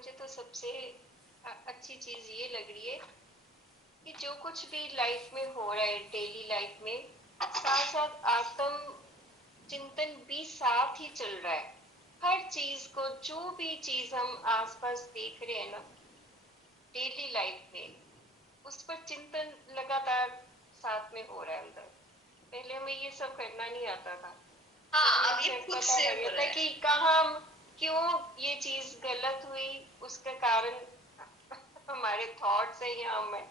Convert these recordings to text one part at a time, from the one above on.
मुझे तो सबसे अच्छी चीज ये लग रही है कि जो कुछ भी लाइफ में हो रहा है, डेली लाइफ में साथ साथ आत्म चिंतन भी साथ ही चल रहा है। हर चीज को, जो भी चीज हम आसपास देख रहे हैं ना डेली लाइफ में, उस पर चिंतन लगातार साथ में हो रहा है अंदर। पहले हमें ये सब करना नहीं आता था। पहले हाँ, अब ये हमें खुद पता से लग हो रहा रहा था है। कि कहाँ क्यों ये चीज गलत हुई, उसका कारण हमारे थॉट्स है या हम है।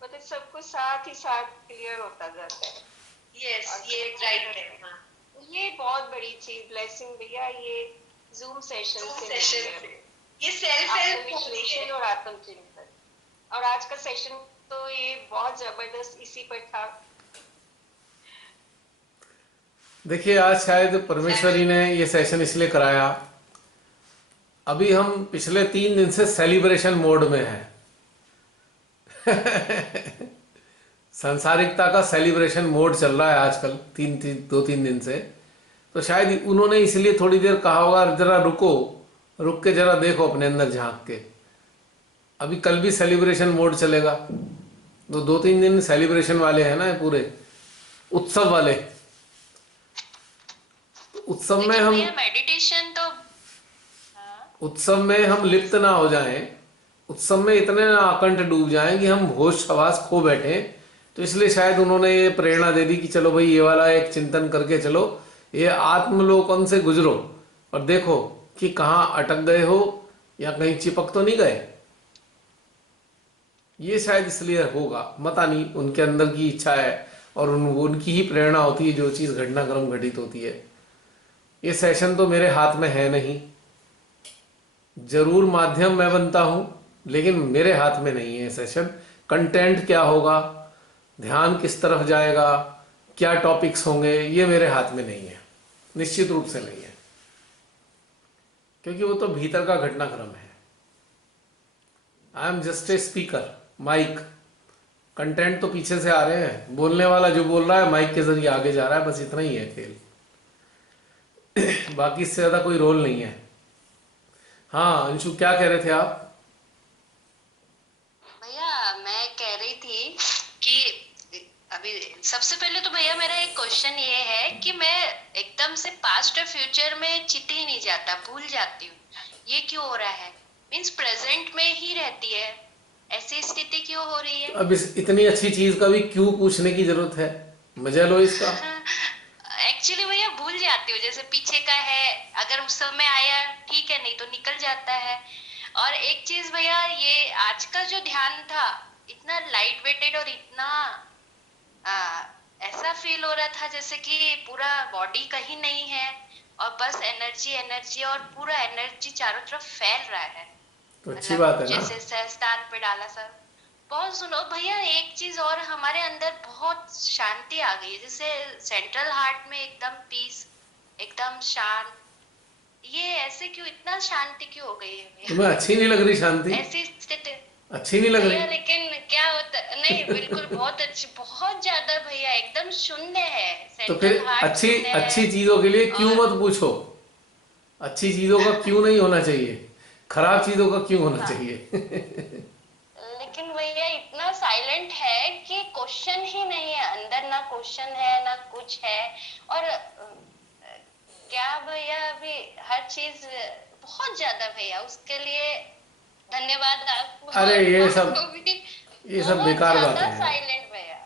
मतलब सब कुछ साथ ही साथ क्लियर होता जाता है। यस, और ये राइट है। हाँ, ये बहुत बड़ी चीज ब्लेसिंग भैया, ये जूम सेशन जूम से मिली सेशन है। से ये सेल्फ हेल्प होती है। आत्मविश्लेषण और आत्मचिंतन। और आज का सेशन तो ये बहुत जबरदस्त इसी पर था। देखिए, आज शायद परमेश्वरी ने ये सेशन इसलिए कराया, अभी हम पिछले 3 दिन से सेलिब्रेशन मोड में हैं। सांसारिकता का सेलिब्रेशन मोड चल रहा है आजकल, 2-3 दिन से। तो शायद उन्होंने इसलिए थोड़ी देर कहा होगा, जरा रुको, रुक के जरा देखो अपने अंदर झांक के। अभी कल भी सेलिब्रेशन मोड चलेगा, तो 2-3 दिन सेलिब्रेशन वाले हैं ना, ये पूरे उत्सव वाले। तो उत्सव में लेकिन हम भैया मेडिटेशन तो हाँ। उत्सव में हम लिप्त ना हो जाएं, उत्सव में इतने ना आकंठ डूब जाएं कि हम होश हवास खो बैठे। तो इसलिए शायद उन्होंने ये प्रेरणा दे दी कि चलो भाई, ये वाला एक चिंतन करके चलो, ये आत्मलोकन से गुजरो और देखो कि कहाँ अटक गए हो या कहीं चिपक तो नहीं गए। ये शायद इसलिए होगा, पता नहीं, उनके अंदर की इच्छा है और उनकी ही प्रेरणा होती है जो चीज़ घटनाक्रम घटित होती है। ये सेशन तो मेरे हाथ में है नहीं, जरूर माध्यम मैं बनता हूं, लेकिन मेरे हाथ में नहीं है सेशन। कंटेंट क्या होगा, ध्यान किस तरफ जाएगा, क्या टॉपिक्स होंगे, ये मेरे हाथ में नहीं है, निश्चित रूप से नहीं है, क्योंकि वो तो भीतर का घटनाक्रम है। I am just a speaker, mic. Content तो पीछे से आ रहे हैं, बोलने वाला जो बोल रहा है माइक के जरिए आगे जा रहा है, बस इतना ही है खेल। बाकी इससे ज्यादा कोई रोल नहीं है। हाँ अंशु, क्या कह रहे थे आप? भैया मैं कह रही थी कि अभी सबसे पहले तो भैया मेरा एक क्वेश्चन ये है कि मैं एकदम से पास्ट और फ्यूचर में चिट ही नहीं जाता, भूल जाती हूँ। ये क्यों हो रहा है? मीन्स प्रेजेंट में ही रहती है, ऐसी स्थिति क्यों हो रही तो है? अब इस इतनी अच्छी चीज का भी क्यों पूछने की जरूरत है? मजा लो इसका। एक्चुअली भैया भूल जाती हूँ, जैसे पीछे का है, अगर उस समय आया ठीक है, नहीं तो निकल जाता है। और एक चीज भैया, ये आज का जो ध्यान था इतना लाइट वेटेड और इतना आ, ऐसा फील हो रहा था जैसे कि पूरा बॉडी कहीं नहीं है और बस एनर्जी एनर्जी, और पूरा एनर्जी चारों तरफ फैल रहा है। तो अच्छी मतलब बात है ना। जैसे सहस्तान पे डाला सर। बहुत सुनो भैया, एक चीज और, हमारे अंदर बहुत शांति आ गई है, जैसे सेंट्रल हार्ट में एकदम पीस, एकदम शांत। ये ऐसे क्यों, इतना शांति क्यों हो गई है तुम्हें भैया? अच्छी नहीं लग रही शांति? ऐसी स्थिति अच्छी नहीं लग रही? भैया, लेकिन क्या होता, नहीं बिल्कुल बहुत अच्छी, बहुत ज्यादा भैया, एकदम शून्य है, तो फिर सेंट्रल हार्ट अच्छी शून्य है। अच्छी चीजों के लिए क्यों और मत पूछो। अच्छी चीजों का क्यों नहीं होना चाहिए, खराब चीजों का क्यों होना हाँ, चाहिए? लेकिन भैया इतना साइलेंट है कि क्वेश्चन ही नहीं है अंदर, ना क्वेश्चन है ना कुछ है। और क्या भैया, अभी हर चीज बहुत ज्यादा भैया, उसके लिए धन्यवाद आपको अरे और ये सब उनको भी। ये सब बहुत बेकार बातें ज्यादा हैं। साइलेंट भैया,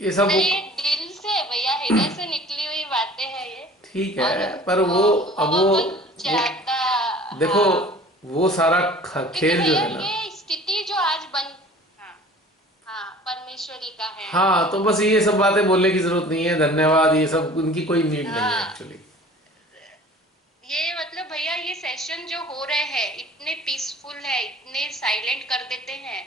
ये सब नहीं दिल से भैया, हृदय से निकली हुई बातें हैं ये। ठीक और है, पर वो अब बहुत वो ज्यादा। देखो, हाँ, वो सारा क्योंकि खेल जो भैया है ना। ये स्थिति जो आज बन, हाँ हाँ, परमेश्वरी का है। हाँ, तो बस ये सब बातें बोलने की जरूरत नहीं है, धन्यवाद, ये सब उनकी कोई नीड नहीं है हाँ, एक्चुअली। ये मतलब भैया ये सेशन जो हो रहे हैं इतने पीसफुल है, इतने साइलेंट कर देते हैं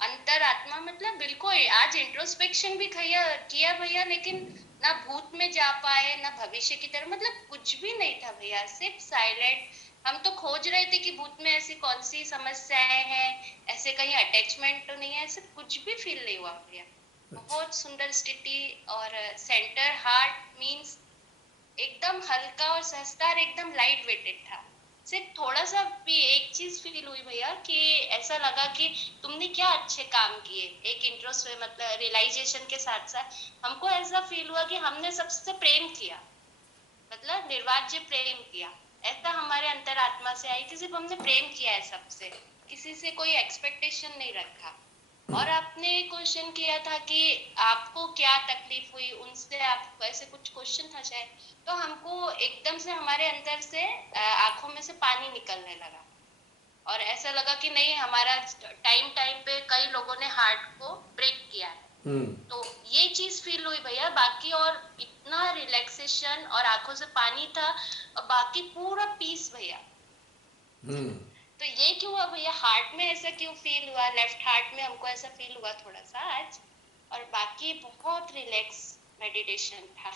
अंतर आत्मा, मतलब बिल्कुल। आज इंट्रोस्पेक्शन भी किया भैया, लेकिन ना भूत में जा पाए ना भविष्य की तरफ, मतलब कुछ भी नहीं था भैया, सिर्फ साइलेंट। हम तो खोज रहे थे कि भूत में ऐसी कौन सी समस्याएं हैं, ऐसे कहीं अटैचमेंट तो नहीं है, ऐसे कुछ भी फील नहीं हुआ भैया। अच्छा, बहुत सुंदर स्थिति। और सेंटर हार्ट मींस एकदम हल्का और सस्ता और एकदम लाइट वेटेड था। सिर्फ थोड़ा सा भी एक चीज फील हुई भैया कि ऐसा लगा कि तुमने क्या अच्छे काम किए, एक इंट्रोस मतलब रियलाइजेशन के साथ साथ हमको ऐसा फील हुआ कि हमने सबसे प्रेम किया, मतलब निर्वाज्य प्रेम किया। ऐसा हमारे अंतरात्मा से आई कि सिर्फ हमने प्रेम किया है सबसे, किसी से कोई एक्सपेक्टेशन नहीं रखा। और आपने क्वेश्चन किया था कि आपको क्या तकलीफ हुई उनसे, आप ऐसे कुछ क्वेश्चन था शायद, तो हमको एकदम से हमारे अंदर से आंखों में से पानी निकलने लगा और ऐसा लगा कि नहीं, हमारा टाइम टाइम पे कई लोगों ने हार्ट को ब्रेक किया है। तो ये चीज फील हुई भैया, बाकी और इतना रिलैक्सेशन और आंखों से पानी था और बाकी पूरा पीस भैया। तो ये क्यों हुआ भैया, हार्ट में ऐसा क्यों फील हुआ, लेफ्ट हार्ट में हमको ऐसा फील हुआ थोड़ा सा आज, और बाकी बहुत रिलैक्स मेडिटेशन था।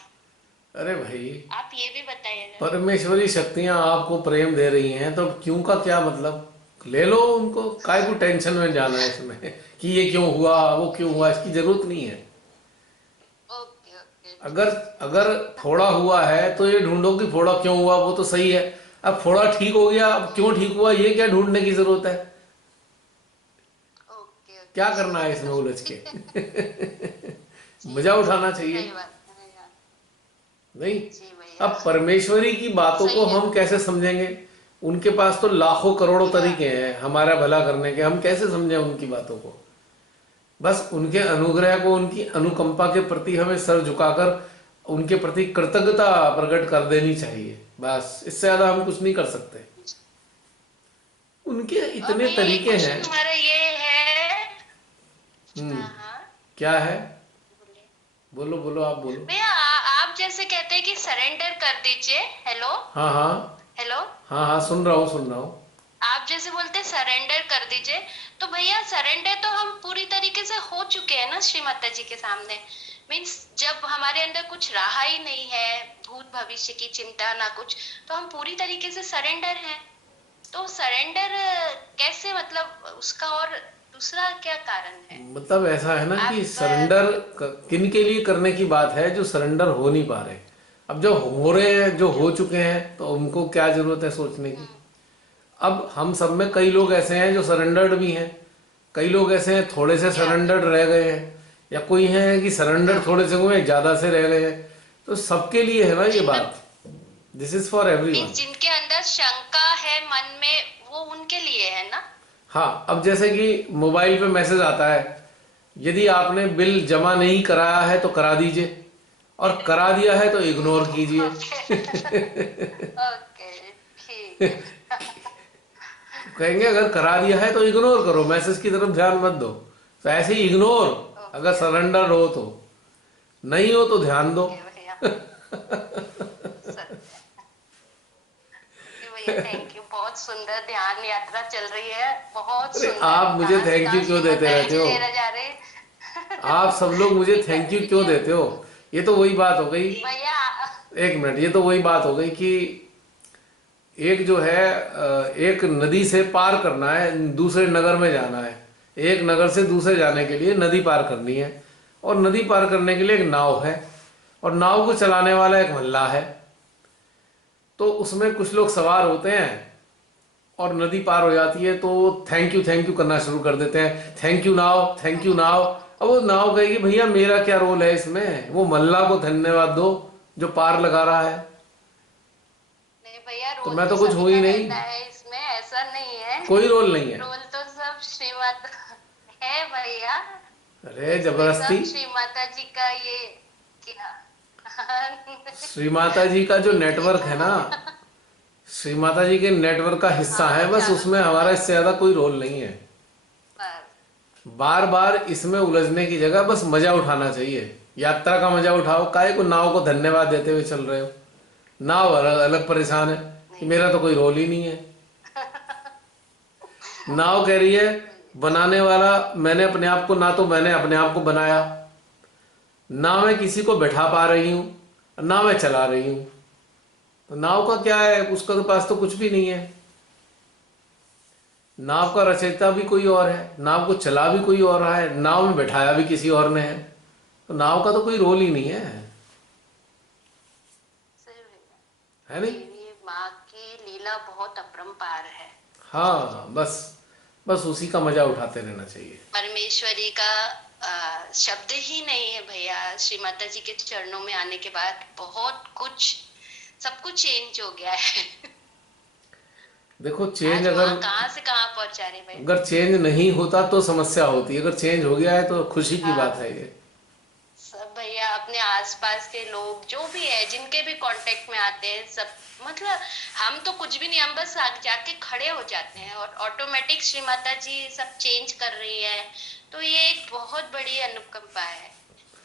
अरे भाई, आप ये भी बताइए। परमेश्वरी शक्तियां आपको प्रेम दे रही हैं तो क्यों का क्या मतलब, ले लो उनको, काय को टेंशन में जाना है इसमें कि ये क्यों हुआ वो क्यों हुआ, इसकी जरूरत नहीं है। Okay okay. अगर अगर फोड़ा हुआ है तो ये ढूंढो कि फोड़ा क्यों हुआ, वो तो सही है। अब फोड़ा ठीक हो गया, अब क्यों ठीक हुआ ये क्या ढूंढने की जरूरत है, ओके क्या ओके। करना है इसमें उलझ के। मजा उठाना चाहिए, सही बात है भैया। नहीं। जी भैया। अब परमेश्वरी की बातों को सही है। हम कैसे समझेंगे, उनके पास तो लाखों करोड़ों तरीके हैं हमारा भला करने के, हम कैसे समझें उनकी बातों को। बस उनके अनुग्रह को, उनकी अनुकंपा के प्रति हमें सर झुकाकर उनके प्रति कृतज्ञता प्रकट कर देनी चाहिए, बस इससे ज्यादा हम कुछ नहीं कर सकते। उनके और इतने भैया एक तरीके हैं। क्वेश्चन हमारा ये है। हम्म। हाँ हाँ क्या है, बोलिए बोलो बोलो, आप बोलो। भैया। आप जैसे कहते हैं कि सरेंडर कर दीजिए। हेलो हाँ हाँ हेलो। हाँ हाँ, सुन रहा हूँ सुन रहा हूँ। आप जैसे बोलते सरेंडर कर दीजिए, तो भैया सरेंडर तो हम पूरी तरीके से हो चुके हैं ना श्री माता जी के सामने। मीन्स जब हमारे अंदर कुछ रहा ही नहीं है, भूत भविष्य की चिंता ना कुछ, तो हम पूरी तरीके से सरेंडर हैं। तो सरेंडर कैसे, मतलब उसका और दूसरा क्या कारण है? मतलब ऐसा है ना कि आप सरेंडर किन के लिए करने की बात है, जो सरेंडर हो नहीं पा रहे। अब जो हो रहे हैं, जो ओके हो ओके। चुके हैं, तो उनको क्या जरूरत है सोचने की। अब हम सब में कई लोग ऐसे हैं जो सरेंडर्ड भी हैं, कई लोग ऐसे हैं थोड़े से या सरेंडर्ड रह गए हैं, या कोई हैं कि सरेंडर थोड़े से हुए ज्यादा से रह गए हैं। तो सबके लिए है ना ये जिन बात, this is for everyone. Means जिनके अंदर शंका है मन में, वो उनके लिए है ना? हाँ, अब जैसे कि मोबाइल पे मैसेज आता है, यदि आपने बिल जमा नहीं कराया है तो करा दीजिए, और करा दिया है तो इग्नोर कीजिए। ओके ओके ठीक है। कहेंगे अगर करा दिया है तो इग्नोर करो, मैसेज की तरफ ध्यान मत दो। तो ऐसे ही इग्नोर, अगर ओके सरेंडर हो तो, नहीं हो तो ध्यान दो। ओके भैया। सत्य। भैया थैंक यू, बहुत सुंदर ध्यान यात्रा चल रही है, बहुत अरे सुंदर। आप मुझे कहाँ से थैंक कहाँ यू क्यों श्री देते माता रहते जी हो, ले जा रहे। आप सब लोग मुझे थैंक यू क्यों भैया देते हो। ये तो वही बात हो गई, भैया। एक मिनट, ये तो वही बात हो गई कि एक जो है एक नदी से पार करना है, दूसरे नगर में जाना है। एक नगर से दूसरे जाने के लिए नदी पार करनी है, और नदी पार करने के लिए एक नाव है, और नाव को चलाने वाला एक मल्लाह है। तो उसमें कुछ लोग सवार होते हैं, और नदी पार हो जाती है तो थैंक यू करना शुरू कर देते हैं, थैंक यू नाव, थैंक यू नाव। अब वो नाव कहेगी भैया मेरा क्या रोल है इसमें, वो मल्लाह को धन्यवाद दो जो पार लगा रहा है, नहीं भैया, तो रोल मैं तो तो कुछ सभी हो ही का नहीं, रहता है इसमें, ऐसा नहीं है। कोई रोल नहीं है। रोल तो सब श्री माता है भैया, अरे इसमें जबरदस्ती, सब श्री माता जी का ये क्या। श्री माता जी का जो नेटवर्क है ना, श्री माता जी के नेटवर्क का हिस्सा हाँ, है, वो बस चालू उसमें करता हमारा है इससे ज्यादा कोई रोल नहीं है। बस। बार बार इसमें उलझने की जगह बस मजा उठाना चाहिए, यात्रा का मजा उठाओ। काहे को नाव को धन्यवाद देते हुए चल रहे हो, नाव अलग अलग परेशान है कि नहीं मेरा तो कोई रोल ही नहीं है। नाव कह रही है बनाने वाला मैंने अपने आप को, ना तो मैंने अपने आप को बनाया, ना मैं किसी को बैठा पा रही हूं, ना मैं चला रही हूं। तो नाव का क्या है, उसका तो पास तो कुछ भी नहीं है। नाव का रचयिता भी कोई और है, नाव को चला भी कोई और रहा है, नाव में बैठाया भी किसी और ने है। तो नाव का तो कोई रोल ही नहीं है, सही भैया। है नहीं। देवी माँ की लीला बहुत बहुत अपरंपार है। हाँ, बस बस उसी का मजा उठाते रहना चाहिए। परमेश्वरी का शब्द ही नहीं है भैया। श्री माता जी के चरणों में आने के बाद बहुत कुछ, सब कुछ चेंज हो गया है। देखो, चेंज आज अगर वहां कहाँ से कहाँ पहुंचा रहे भाई। अगर चेंज नहीं होता तो समस्या होती, अगर चेंज हो गया है तो खुशी की बात हाँ, है ये। सब भैया अपने आसपास के लोग जो भी है, जिनके भी कांटेक्ट में आते हैं, सब मतलब हम तो कुछ भी नहीं, हम बस आगे जाके खड़े हो जाते हैं और ऑटोमेटिक श्री माता जी सब चेंज कर रही है। तो ये एक बहुत बड़ी अनुकंपा है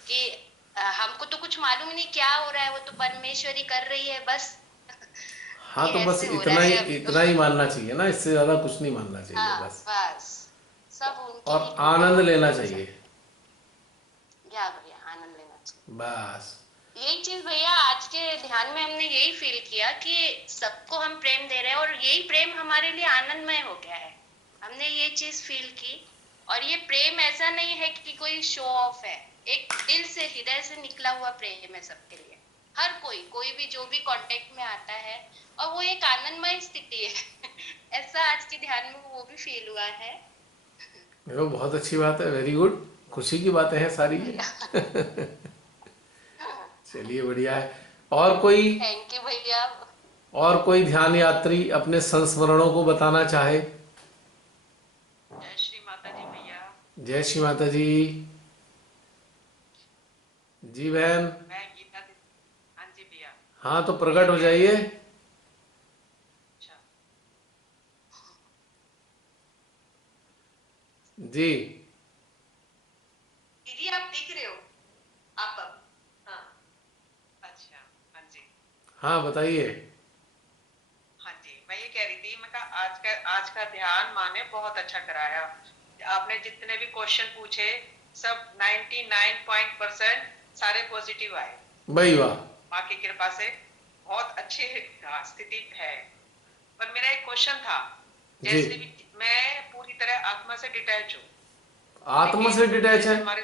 कि हमको तो कुछ मालूम ही नहीं क्या हो रहा है, वो तो परमेश्वरी कर रही है बस। हाँ, ये तो बस ऐसे हो रहा है अब तो। इतना ही मानना चाहिए ना, इससे ज्यादा कुछ नहीं मानना चाहिए हाँ, बस। बस सब उनकी ही और कृपा आनंद होगी लेना हम सब। चाहिए क्या भैया, आनंद लेना चाहिए। बस। यही चीज भैया आज के ध्यान में हमने यही फील किया कि सबको हम प्रेम दे रहे हैं और यही प्रेम हमारे लिए आनंदमय हो गया है। हमने ये चीज फील की। और ये प्रेम ऐसा नहीं है कि कोई शो ऑफ है, एक दिल से, हृदय से निकला हुआ प्रेम है सबके लिए। हर कोई, कोई भी जो भी कांटेक्ट में आता है, और वो एक आनंदमय स्थिति है। ऐसा आज के ध्यान में वो भी फील हुआ है। देखो, बहुत अच्छी बात है, वेरी गुड, खुशी की बातें हैं सारी ये। भैया चलिए, बढ़िया है। और कोई थैंक यू भैया। और कोई ध्यान यात्री अपने संस्मरणों को बताना चाहे? जय श्री माता जी भैया। जय श्री माता जी। जी बहन। मैं गीता हाँ जी भैया। हाँ, तो प्रकट हो जाइए। अच्छा, जी। दीदी आप दिख रहे हो, आप अब। हाँ अच्छा, हाँ जी। हाँ, बताइए। हाँ जी, मैं ये कह रही थी, मैं कहा आज का ध्यान माँ ने बहुत अच्छा कराया। आपने जितने भी क्वेश्चन पूछे, सब 99% सारे पॉजिटिव आए। भाई वाह। माँ की कृपा से बहुत अच्छी स्थिति है। पर मेरा एक क्वेश्चन था, जी। जैसे भी मैं पूरी तरह आत्मा से डिटैच हूँ, आत्मा से डिटैच है? हमारे,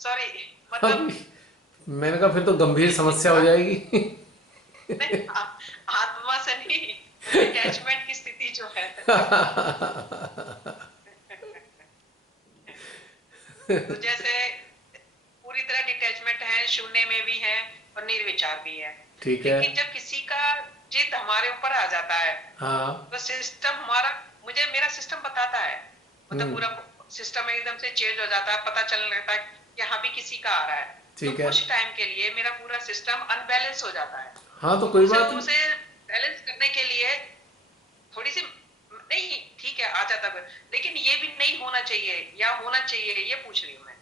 सॉरी, मतलब मैंने कहा फिर तो गंभीर समस्या हो जाएगी। नहीं, आत्मा से नहीं, डिटैचमेंट की स्थिति जो है। तो जैसे पूरी तरह डिटैचमेंट है, शून्य में भी है और निर्विचार भी है। ठीक है। लेकिन जब किसी का जिद हमारे ऊपर आ जाता है, हाँ। तो सिस्टम हमारा, मेरा सिस्टम बताता है, मतलब पूरा सिस्टम एकदम से चेंज हो जाता है, पता चलने लगता है यहाँ भी किसी का आ रहा है। ठीक तो है। कुछ टाइम के लिए मेरा पूरा सिस्टम अनबैलेंस हो जाता है। हाँ, तो कोई बात नहीं। उसे बैलेंस करने के लिए थोड़ी सी, नहीं ठीक है आ जाता है, लेकिन ये भी नहीं होना चाहिए या होना चाहिए, ये पूछ रही हूँ मैं।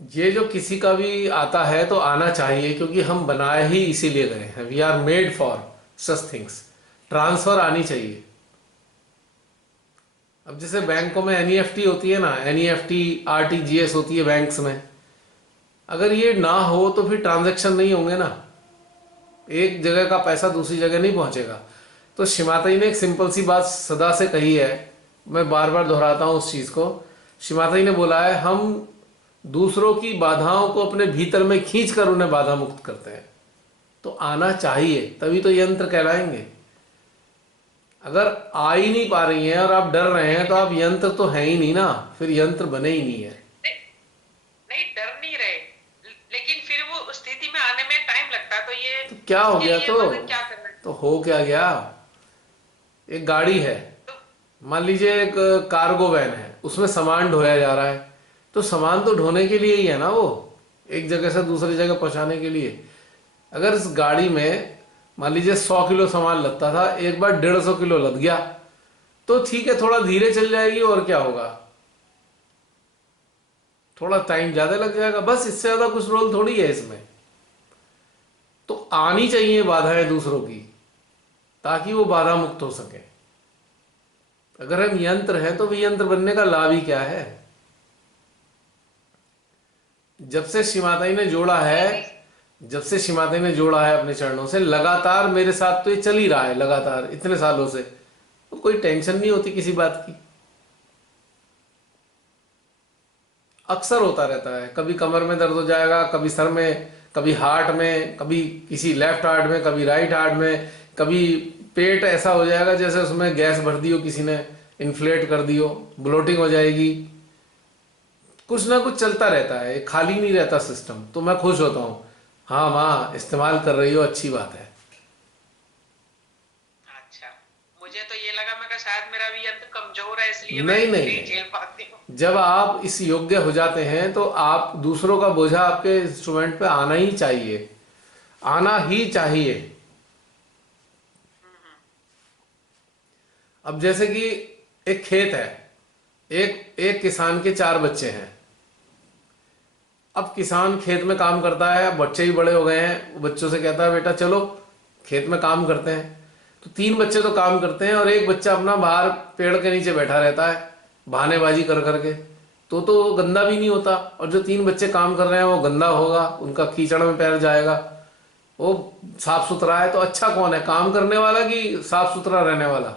ये जो किसी का भी आता है तो आना चाहिए, क्योंकि हम बनाए ही इसीलिए गए हैं। We are made for such things. Transfer आनी चाहिए। अब जैसे बैंकों में एनईएफटी होती है ना, एनईएफटी आरटीजीएस होती है बैंक्स में, अगर ये ना हो तो फिर ट्रांजैक्शन नहीं होंगे ना, एक जगह का पैसा दूसरी जगह नहीं पहुंचेगा। तो शिमाता जी ने एक सिंपल सी बात सदा से कही है, मैं बार बार दोहराता हूं उस चीज को। शिमाता जी ने बोला है, हम दूसरों की बाधाओं को अपने भीतर में खींचकर उन्हें बाधा मुक्त करते हैं। तो आना चाहिए, तभी तो यंत्र कहलाएंगे। अगर आ ही नहीं पा रही हैं और आप डर रहे हैं तो आप यंत्र तो है ही नहीं ना, फिर यंत्र बने ही नहीं है। नहीं, डर नहीं रहे, लेकिन फिर वो स्थिति में आने में टाइम लगता है। तो ये तो क्या हो इसके गया? लिए तो मतलब क्या करना है? तो हो क्या गया? एक गाड़ी है, तो मान लीजिए एक कार्गो वैन है, उसमें सामान ढोया जा रहा है। तो सामान तो ढोने के लिए ही है ना, वो एक जगह से दूसरी जगह पहुंचाने के लिए। अगर इस गाड़ी में मान लीजिए 100 किलो सामान लगता था, एक बार 150 किलो लग गया, तो ठीक है, थोड़ा धीरे चल जाएगी और क्या होगा, थोड़ा टाइम ज्यादा लग जाएगा, बस इससे ज्यादा कुछ रोल थोड़ी है इसमें। तो आनी चाहिए बाधाएं दूसरों की, ताकि वो बाधा मुक्त हो सके। अगर हम यंत्र हैं तो भी यंत्र बनने का लाभ ही क्या है? जब से शिमाताई ने जोड़ा है, जब से शिमाताई ने जोड़ा है अपने चरणों से, लगातार मेरे साथ तो ये चल ही रहा है, लगातार इतने सालों से, तो कोई टेंशन नहीं होती किसी बात की। अक्सर होता रहता है, कभी कमर में दर्द हो जाएगा, कभी सर में, कभी हार्ट में, कभी किसी लेफ्ट हार्ट में, कभी राइट हार्ट में, कभी पेट ऐसा हो जाएगा जैसे उसमें गैस भर दी हो किसी ने, इन्फ्लेट कर दी हो, ब्लोटिंग हो जाएगी, कुछ ना कुछ चलता रहता है, खाली नहीं रहता सिस्टम। तो मैं खुश होता हूँ, हाँ माँ इस्तेमाल कर रही हो, अच्छी बात है। अच्छा, मुझे तो ये लगा, मैं कहा शायद मेरा भी यंत्र कमजोर है इसलिए मैं नहीं नहीं नहीं नहीं, झेल पाती हूँ। जब आप इस योग्य हो जाते हैं तो आप दूसरों का बोझा आपके इंस्ट्रूमेंट पे आना ही चाहिए, आना ही चाहिए। अब जैसे कि एक खेत है, एक एक किसान के 4 बच्चे हैं। अब किसान खेत में काम करता है, अब बच्चे ही बड़े हो गए हैं, वो बच्चों से कहता है बेटा चलो खेत में काम करते हैं। तो 3 बच्चे तो काम करते हैं और एक बच्चा अपना बाहर पेड़ के नीचे बैठा रहता है बहानेबाजी कर करके। तो गंदा भी नहीं होता, और जो 3 बच्चे काम कर रहे हैं वो गंदा होगा, उनका कीचड़ में पैर जाएगा। वो साफ सुथरा है, तो अच्छा कौन है, काम करने वाला कि साफ सुथरा रहने वाला?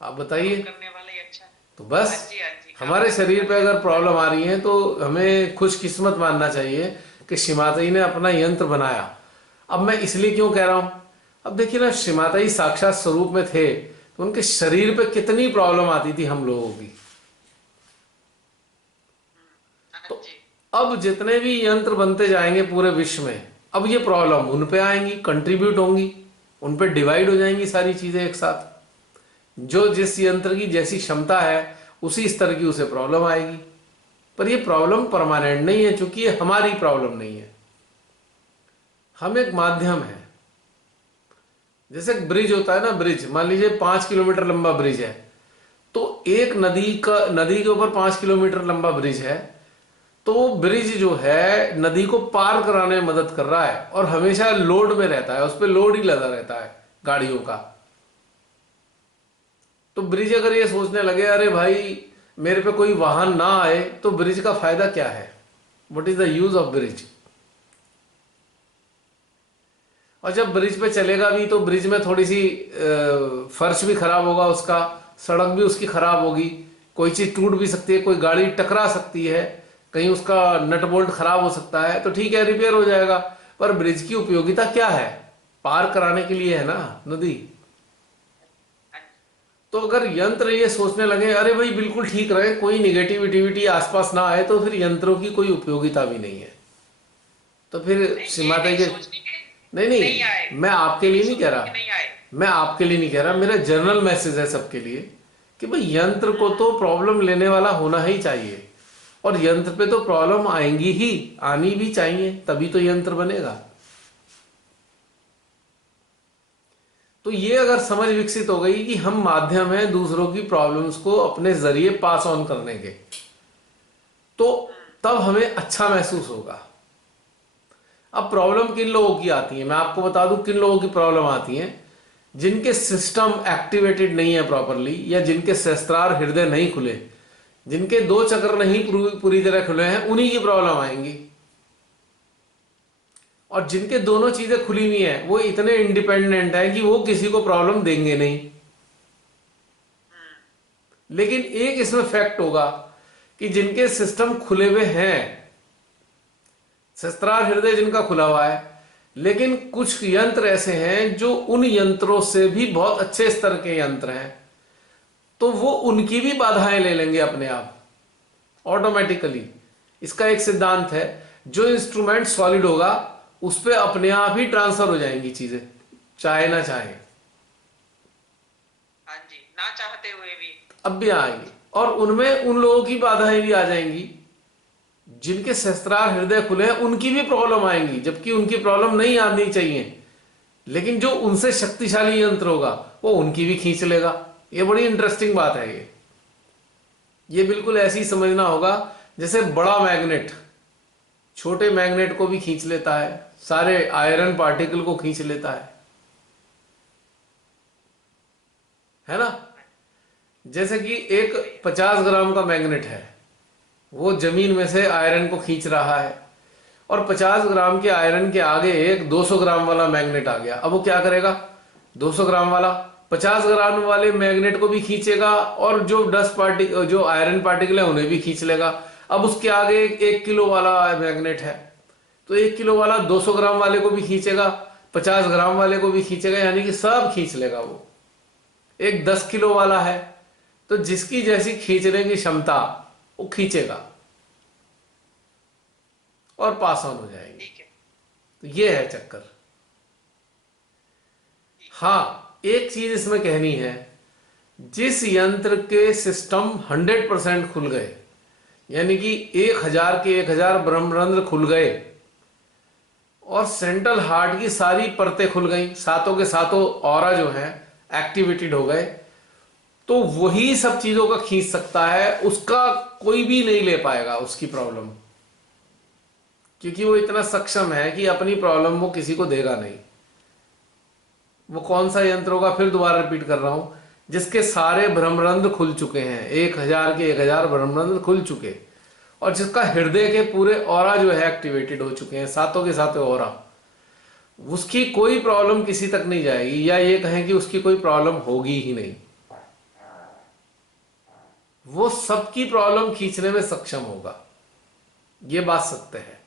आप बताइए। करने वाला ही अच्छा है। तो बस हाँ जी, हाँ जी, हमारे शरीर पे अगर प्रॉब्लम आ रही है तो हमें खुशकिस्मत मानना चाहिए कि श्रीमाता जी ने अपना यंत्र बनाया। अब मैं इसलिए क्यों कह रहा हूं, अब देखिए ना, श्रीमाता जी साक्षात स्वरूप में थे तो उनके शरीर पे कितनी प्रॉब्लम आती थी हम लोगों की। हाँ तो जी। अब जितने भी यंत्र बनते जाएंगे पूरे विश्व में, अब ये प्रॉब्लम उन पे आएंगी, कंट्रीब्यूट होंगी, उन पे डिवाइड हो जाएंगी सारी चीजें एक साथ। जो जिस यंत्र की जैसी क्षमता है उसी स्तर की उसे प्रॉब्लम आएगी। पर ये प्रॉब्लम परमानेंट नहीं है, क्योंकि ये हमारी प्रॉब्लम नहीं है, हम एक माध्यम है। जैसे ब्रिज होता है ना, ब्रिज मान लीजिए 5 किलोमीटर लंबा ब्रिज है, तो एक नदी के ऊपर 5 किलोमीटर लंबा ब्रिज है, तो वो ब्रिज जो है नदी को पार कराने में मदद कर रहा है और हमेशा लोड में रहता है, उस पर लोड ही लगा रहता है गाड़ियों का। तो ब्रिज अगर ये सोचने लगे अरे भाई मेरे पे कोई वाहन ना आए, तो ब्रिज का फायदा क्या है? What is the use of bridge? और जब ब्रिज पे चलेगा भी तो ब्रिज में थोड़ी सी फर्श भी खराब होगा, उसका सड़क भी उसकी खराब होगी, कोई चीज टूट भी सकती है, कोई गाड़ी टकरा सकती है, कहीं उसका नट बोल्ट खराब हो सकता है, तो ठीक है रिपेयर हो जाएगा। पर ब्रिज की उपयोगिता क्या है? पार कराने के लिए है ना नदी। तो अगर यंत्र ये सोचने लगे अरे भाई बिल्कुल ठीक रहे, कोई निगेटिविटी आसपास ना आए, तो फिर यंत्रों की कोई उपयोगिता भी नहीं है। तो फिर श्रीमाता के नहीं नहीं, मैं आपके लिए नहीं कह रहा, मैं आपके लिए नहीं कह रहा, मेरा जनरल मैसेज है सबके लिए कि भाई यंत्र को तो प्रॉब्लम लेने वाला होना ही चाहिए, और यंत्र पे तो प्रॉब्लम आएंगी ही, आनी भी चाहिए, तभी तो यंत्र बनेगा। तो ये अगर समझ विकसित हो गई कि हम माध्यम हैं दूसरों की प्रॉब्लम्स को अपने जरिए पास ऑन करने के, तो तब हमें अच्छा महसूस होगा। अब प्रॉब्लम किन लोगों की आती है, मैं आपको बता दूं किन लोगों की प्रॉब्लम आती है। जिनके सिस्टम एक्टिवेटेड नहीं है प्रॉपरली, या जिनके सहस्त्रार हृदय नहीं खुले, जिनके 2 चक्र नहीं पूरी तरह खुले हैं, उन्हीं की प्रॉब्लम आएंगी। और जिनके दोनों चीजें खुली हुई हैं वो इतने इंडिपेंडेंट हैं कि वो किसी को प्रॉब्लम देंगे नहीं। लेकिन एक इसमें फैक्ट होगा कि जिनके सिस्टम खुले हुए हैं, सहस्त्रार हृदय जिनका खुला हुआ है, लेकिन कुछ यंत्र ऐसे हैं जो उन यंत्रों से भी बहुत अच्छे स्तर के यंत्र हैं, तो वो उनकी भी बाधाएं ले लेंगे अपने आप ऑटोमेटिकली। इसका एक सिद्धांत है, जो इंस्ट्रूमेंट सॉलिड होगा उस पर अपने आप ही ट्रांसफर हो जाएंगी चीजें, चाहे ना चाहे। हाँ जी, ना चाहते हुए भी अब भी आएंगी, और उनमें उन लोगों की बाधाएं भी आ जाएंगी जिनके सहस्त्रार हृदय खुले हैं, उनकी भी प्रॉब्लम आएंगी, जबकि उनकी प्रॉब्लम नहीं आनी चाहिए। लेकिन जो उनसे शक्तिशाली यंत्र होगा वो उनकी भी खींच लेगा। ये बड़ी इंटरेस्टिंग बात है। ये बिल्कुल ऐसे ही समझना होगा जैसे बड़ा मैग्नेट छोटे मैग्नेट को भी खींच लेता है, सारे आयरन पार्टिकल को खींच लेता है ना। जैसे कि एक 50 ग्राम का मैग्नेट है, वो जमीन में से आयरन को खींच रहा है, और 50 ग्राम के आयरन के आगे एक 200 ग्राम वाला मैग्नेट आ गया। अब वो क्या करेगा, 200 ग्राम वाला 50 ग्राम वाले मैग्नेट को भी खींचेगा, और जो डस्ट पार्टिकल जो आयरन पार्टिकल है उन्हें भी खींच लेगा। अब उसके आगे 1 किलो वाला मैग्नेट है, तो 1 किलो वाला 200 ग्राम वाले को भी खींचेगा, 50 ग्राम वाले को भी खींचेगा, यानी कि सब खींच लेगा वो। एक 10 किलो वाला है तो जिसकी जैसी खींचने की क्षमता, वो खींचेगा और पास ऑन हो जाएंगे। ठीक है। तो ये है चक्कर। हाँ, एक चीज इसमें कहनी है, जिस यंत्र के सिस्टम 100% खुल गए, यानी कि 1000 के 1000 ब्रह्मरंध्र खुल गए और सेंट्रल हार्ट की सारी परतें खुल गई, सातों के सातों ऑरा जो है एक्टिवेटेड हो गए, तो वही सब चीजों का खींच सकता है। उसका कोई भी नहीं ले पाएगा उसकी प्रॉब्लम, क्योंकि वो इतना सक्षम है कि अपनी प्रॉब्लम वो किसी को देगा नहीं। वो कौन सा यंत्र होगा, फिर दोबारा रिपीट कर रहा हूं, जिसके सारे ब्रह्मरंध्र खुल चुके हैं, 1000 के 1000 ब्रह्मरंध्र खुल चुके, और जिसका हृदय के पूरे ऑरा जो है एक्टिवेटेड हो चुके हैं, सातों के सातों ऑरा, उसकी कोई प्रॉब्लम किसी तक नहीं जाएगी, या ये कहें कि उसकी कोई प्रॉब्लम होगी ही नहीं। वो सबकी प्रॉब्लम खींचने में सक्षम होगा, ये बात सत्य है।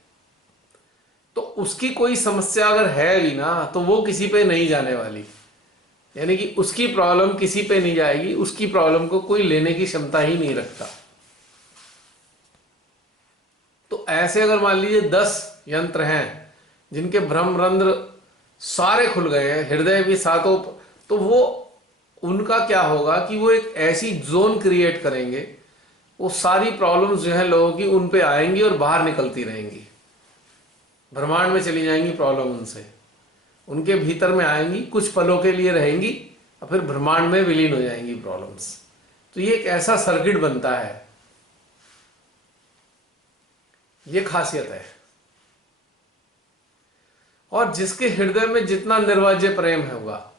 तो उसकी कोई समस्या अगर है भी ना, तो वो किसी पे नहीं जाने वाली, यानी कि उसकी प्रॉब्लम किसी पे नहीं जाएगी, उसकी प्रॉब्लम को कोई लेने की क्षमता ही नहीं रखता। तो ऐसे अगर मान लीजिए 10 यंत्र हैं जिनके ब्रह्मरंध्र सारे खुल गए हैं, हृदय भी सातों, तो वो उनका क्या होगा कि वो एक ऐसी जोन क्रिएट करेंगे, वो सारी प्रॉब्लम्स जो है लोगों की उन पे आएंगी और बाहर निकलती रहेंगी, ब्रह्मांड में चली जाएंगी प्रॉब्लम, उनसे उनके भीतर में आएंगी, कुछ पलों के लिए रहेंगी और फिर ब्रह्मांड में विलीन हो जाएंगी प्रॉब्लम्स। तो ये एक ऐसा सर्किट बनता है, ये खासियत है। और जिसके हृदय में जितना निर्वाज्य प्रेम होगा,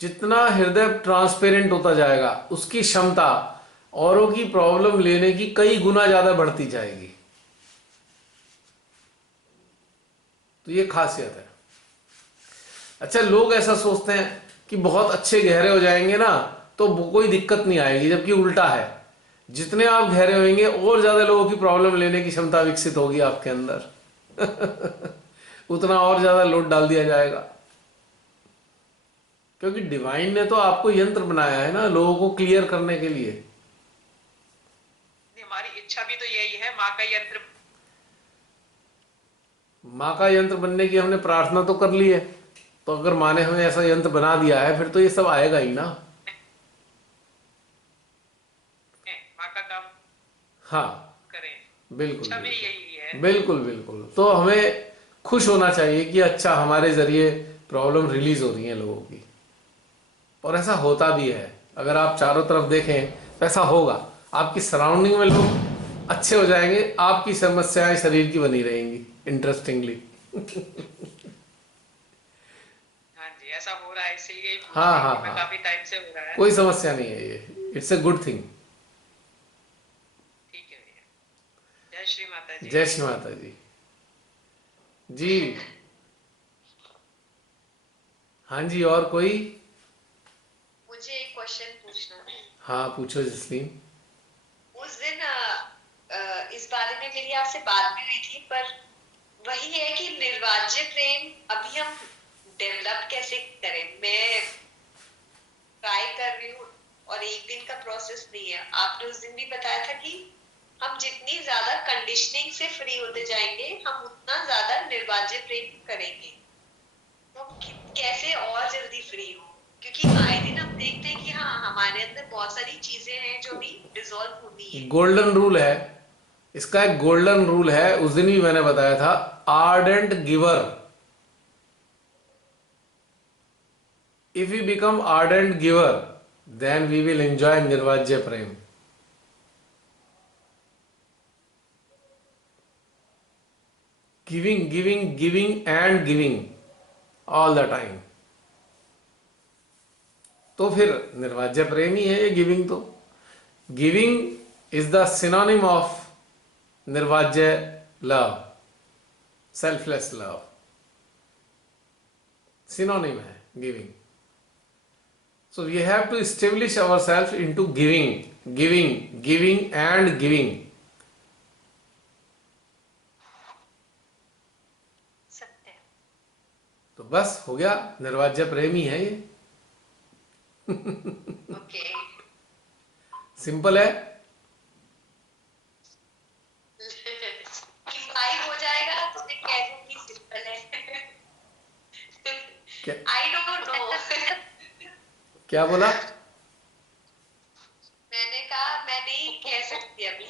जितना हृदय ट्रांसपेरेंट होता जाएगा, उसकी क्षमता औरों की प्रॉब्लम लेने की कई गुना ज्यादा बढ़ती जाएगी। तो ये खासियत है। अच्छा, लोग ऐसा सोचते हैं कि बहुत अच्छे गहरे हो जाएंगे ना तो कोई दिक्कत नहीं आएगी, जबकि उल्टा है। जितने आप गहरे होंगे और ज्यादा लोगों की प्रॉब्लम लेने की क्षमता विकसित होगी आपके अंदर उतना और ज्यादा लोड डाल दिया जाएगा, क्योंकि डिवाइन ने तो आपको यंत्र बनाया है ना लोगों को क्लियर करने के लिए। हमारी इच्छा भी तो यही है, माँ का यंत्र। माँ का यंत्र बनने की हमने प्रार्थना तो कर ली है, तो अगर माँ ने हमें ऐसा यंत्र बना दिया है फिर तो ये सब आएगा ही ना। माँ का काम हाँ, करें, बिल्कुल इच्छा भी बिल्कुल यही है। बिल्कुल बिल्कुल। तो हमें खुश होना चाहिए कि अच्छा हमारे जरिए प्रॉब्लम रिलीज हो रही है लोगों की, और ऐसा होता भी है। अगर आप चारों तरफ देखें तो ऐसा होगा, आपकी सराउंडिंग में लोग अच्छे हो जाएंगे, आपकी समस्याएं शरीर की बनी रहेंगी इंटरेस्टिंगली हाँ जी, ऐसा हो रहा है, इसीलिए ही पूछ हाँ रही हाँ थी मैं, हाँ, काफी टाइम से हो रहा है। कोई समस्या नहीं है, ये इट्स ए गुड थिंग। ठीक है भैया, जय श्री माता जी। जय श्री माता जी। जी हाँ जी, और कोई? मुझे एक क्वेश्चन पूछना है। हाँ पूछो जसलीन। उस दिन इस बारे में मेरी आपसे बात भी हुई थी, पर वही है कि निर्वाज्य प्रेम अभी हम डेवलप कैसे करें। मैं ट्राई कर रही हूँ और एक दिन का प्रोसेस नहीं है। आपने उस दिन भी बताया था कि हम जितनी ज्यादा कंडीशनिंग से फ्री होते जाएंगे, हम उतना ज्यादा निर्वाज्य प्रेम करेंगे। तो हम कैसे और जल्दी फ्री हो, क्योंकि आए दिन हम देखते हैं कि हाँ, हमारे अंदर बहुत सारी चीजें हैं जो भी डिसॉल्व होनी है। गोल्डन रूल है इसका, एक गोल्डन रूल है, उस दिन भी मैंने बताया था, ardent giver. If we become ardent giver then we will enjoy निर्वाज्य प्रेम। Giving giving giving and giving all the time, तो फिर निर्वाज्य प्रेम ही है ये गिविंग। तो giving is the synonym of निर्वाज्य लव, सेल्फलेस लव, सिनोनिम है giving. So we have to establish our self into giving giving giving and giving. सत्य। तो बस हो गया, निर्वाज्य प्रेम ही है ये। ओके। सिंपल है। भाई हो जाएगा तो मैं कह दूंगी सिंपल है। क्या आई डोंट नो। क्या बोला? मैंने कहा मैं नहीं कह सकती अभी।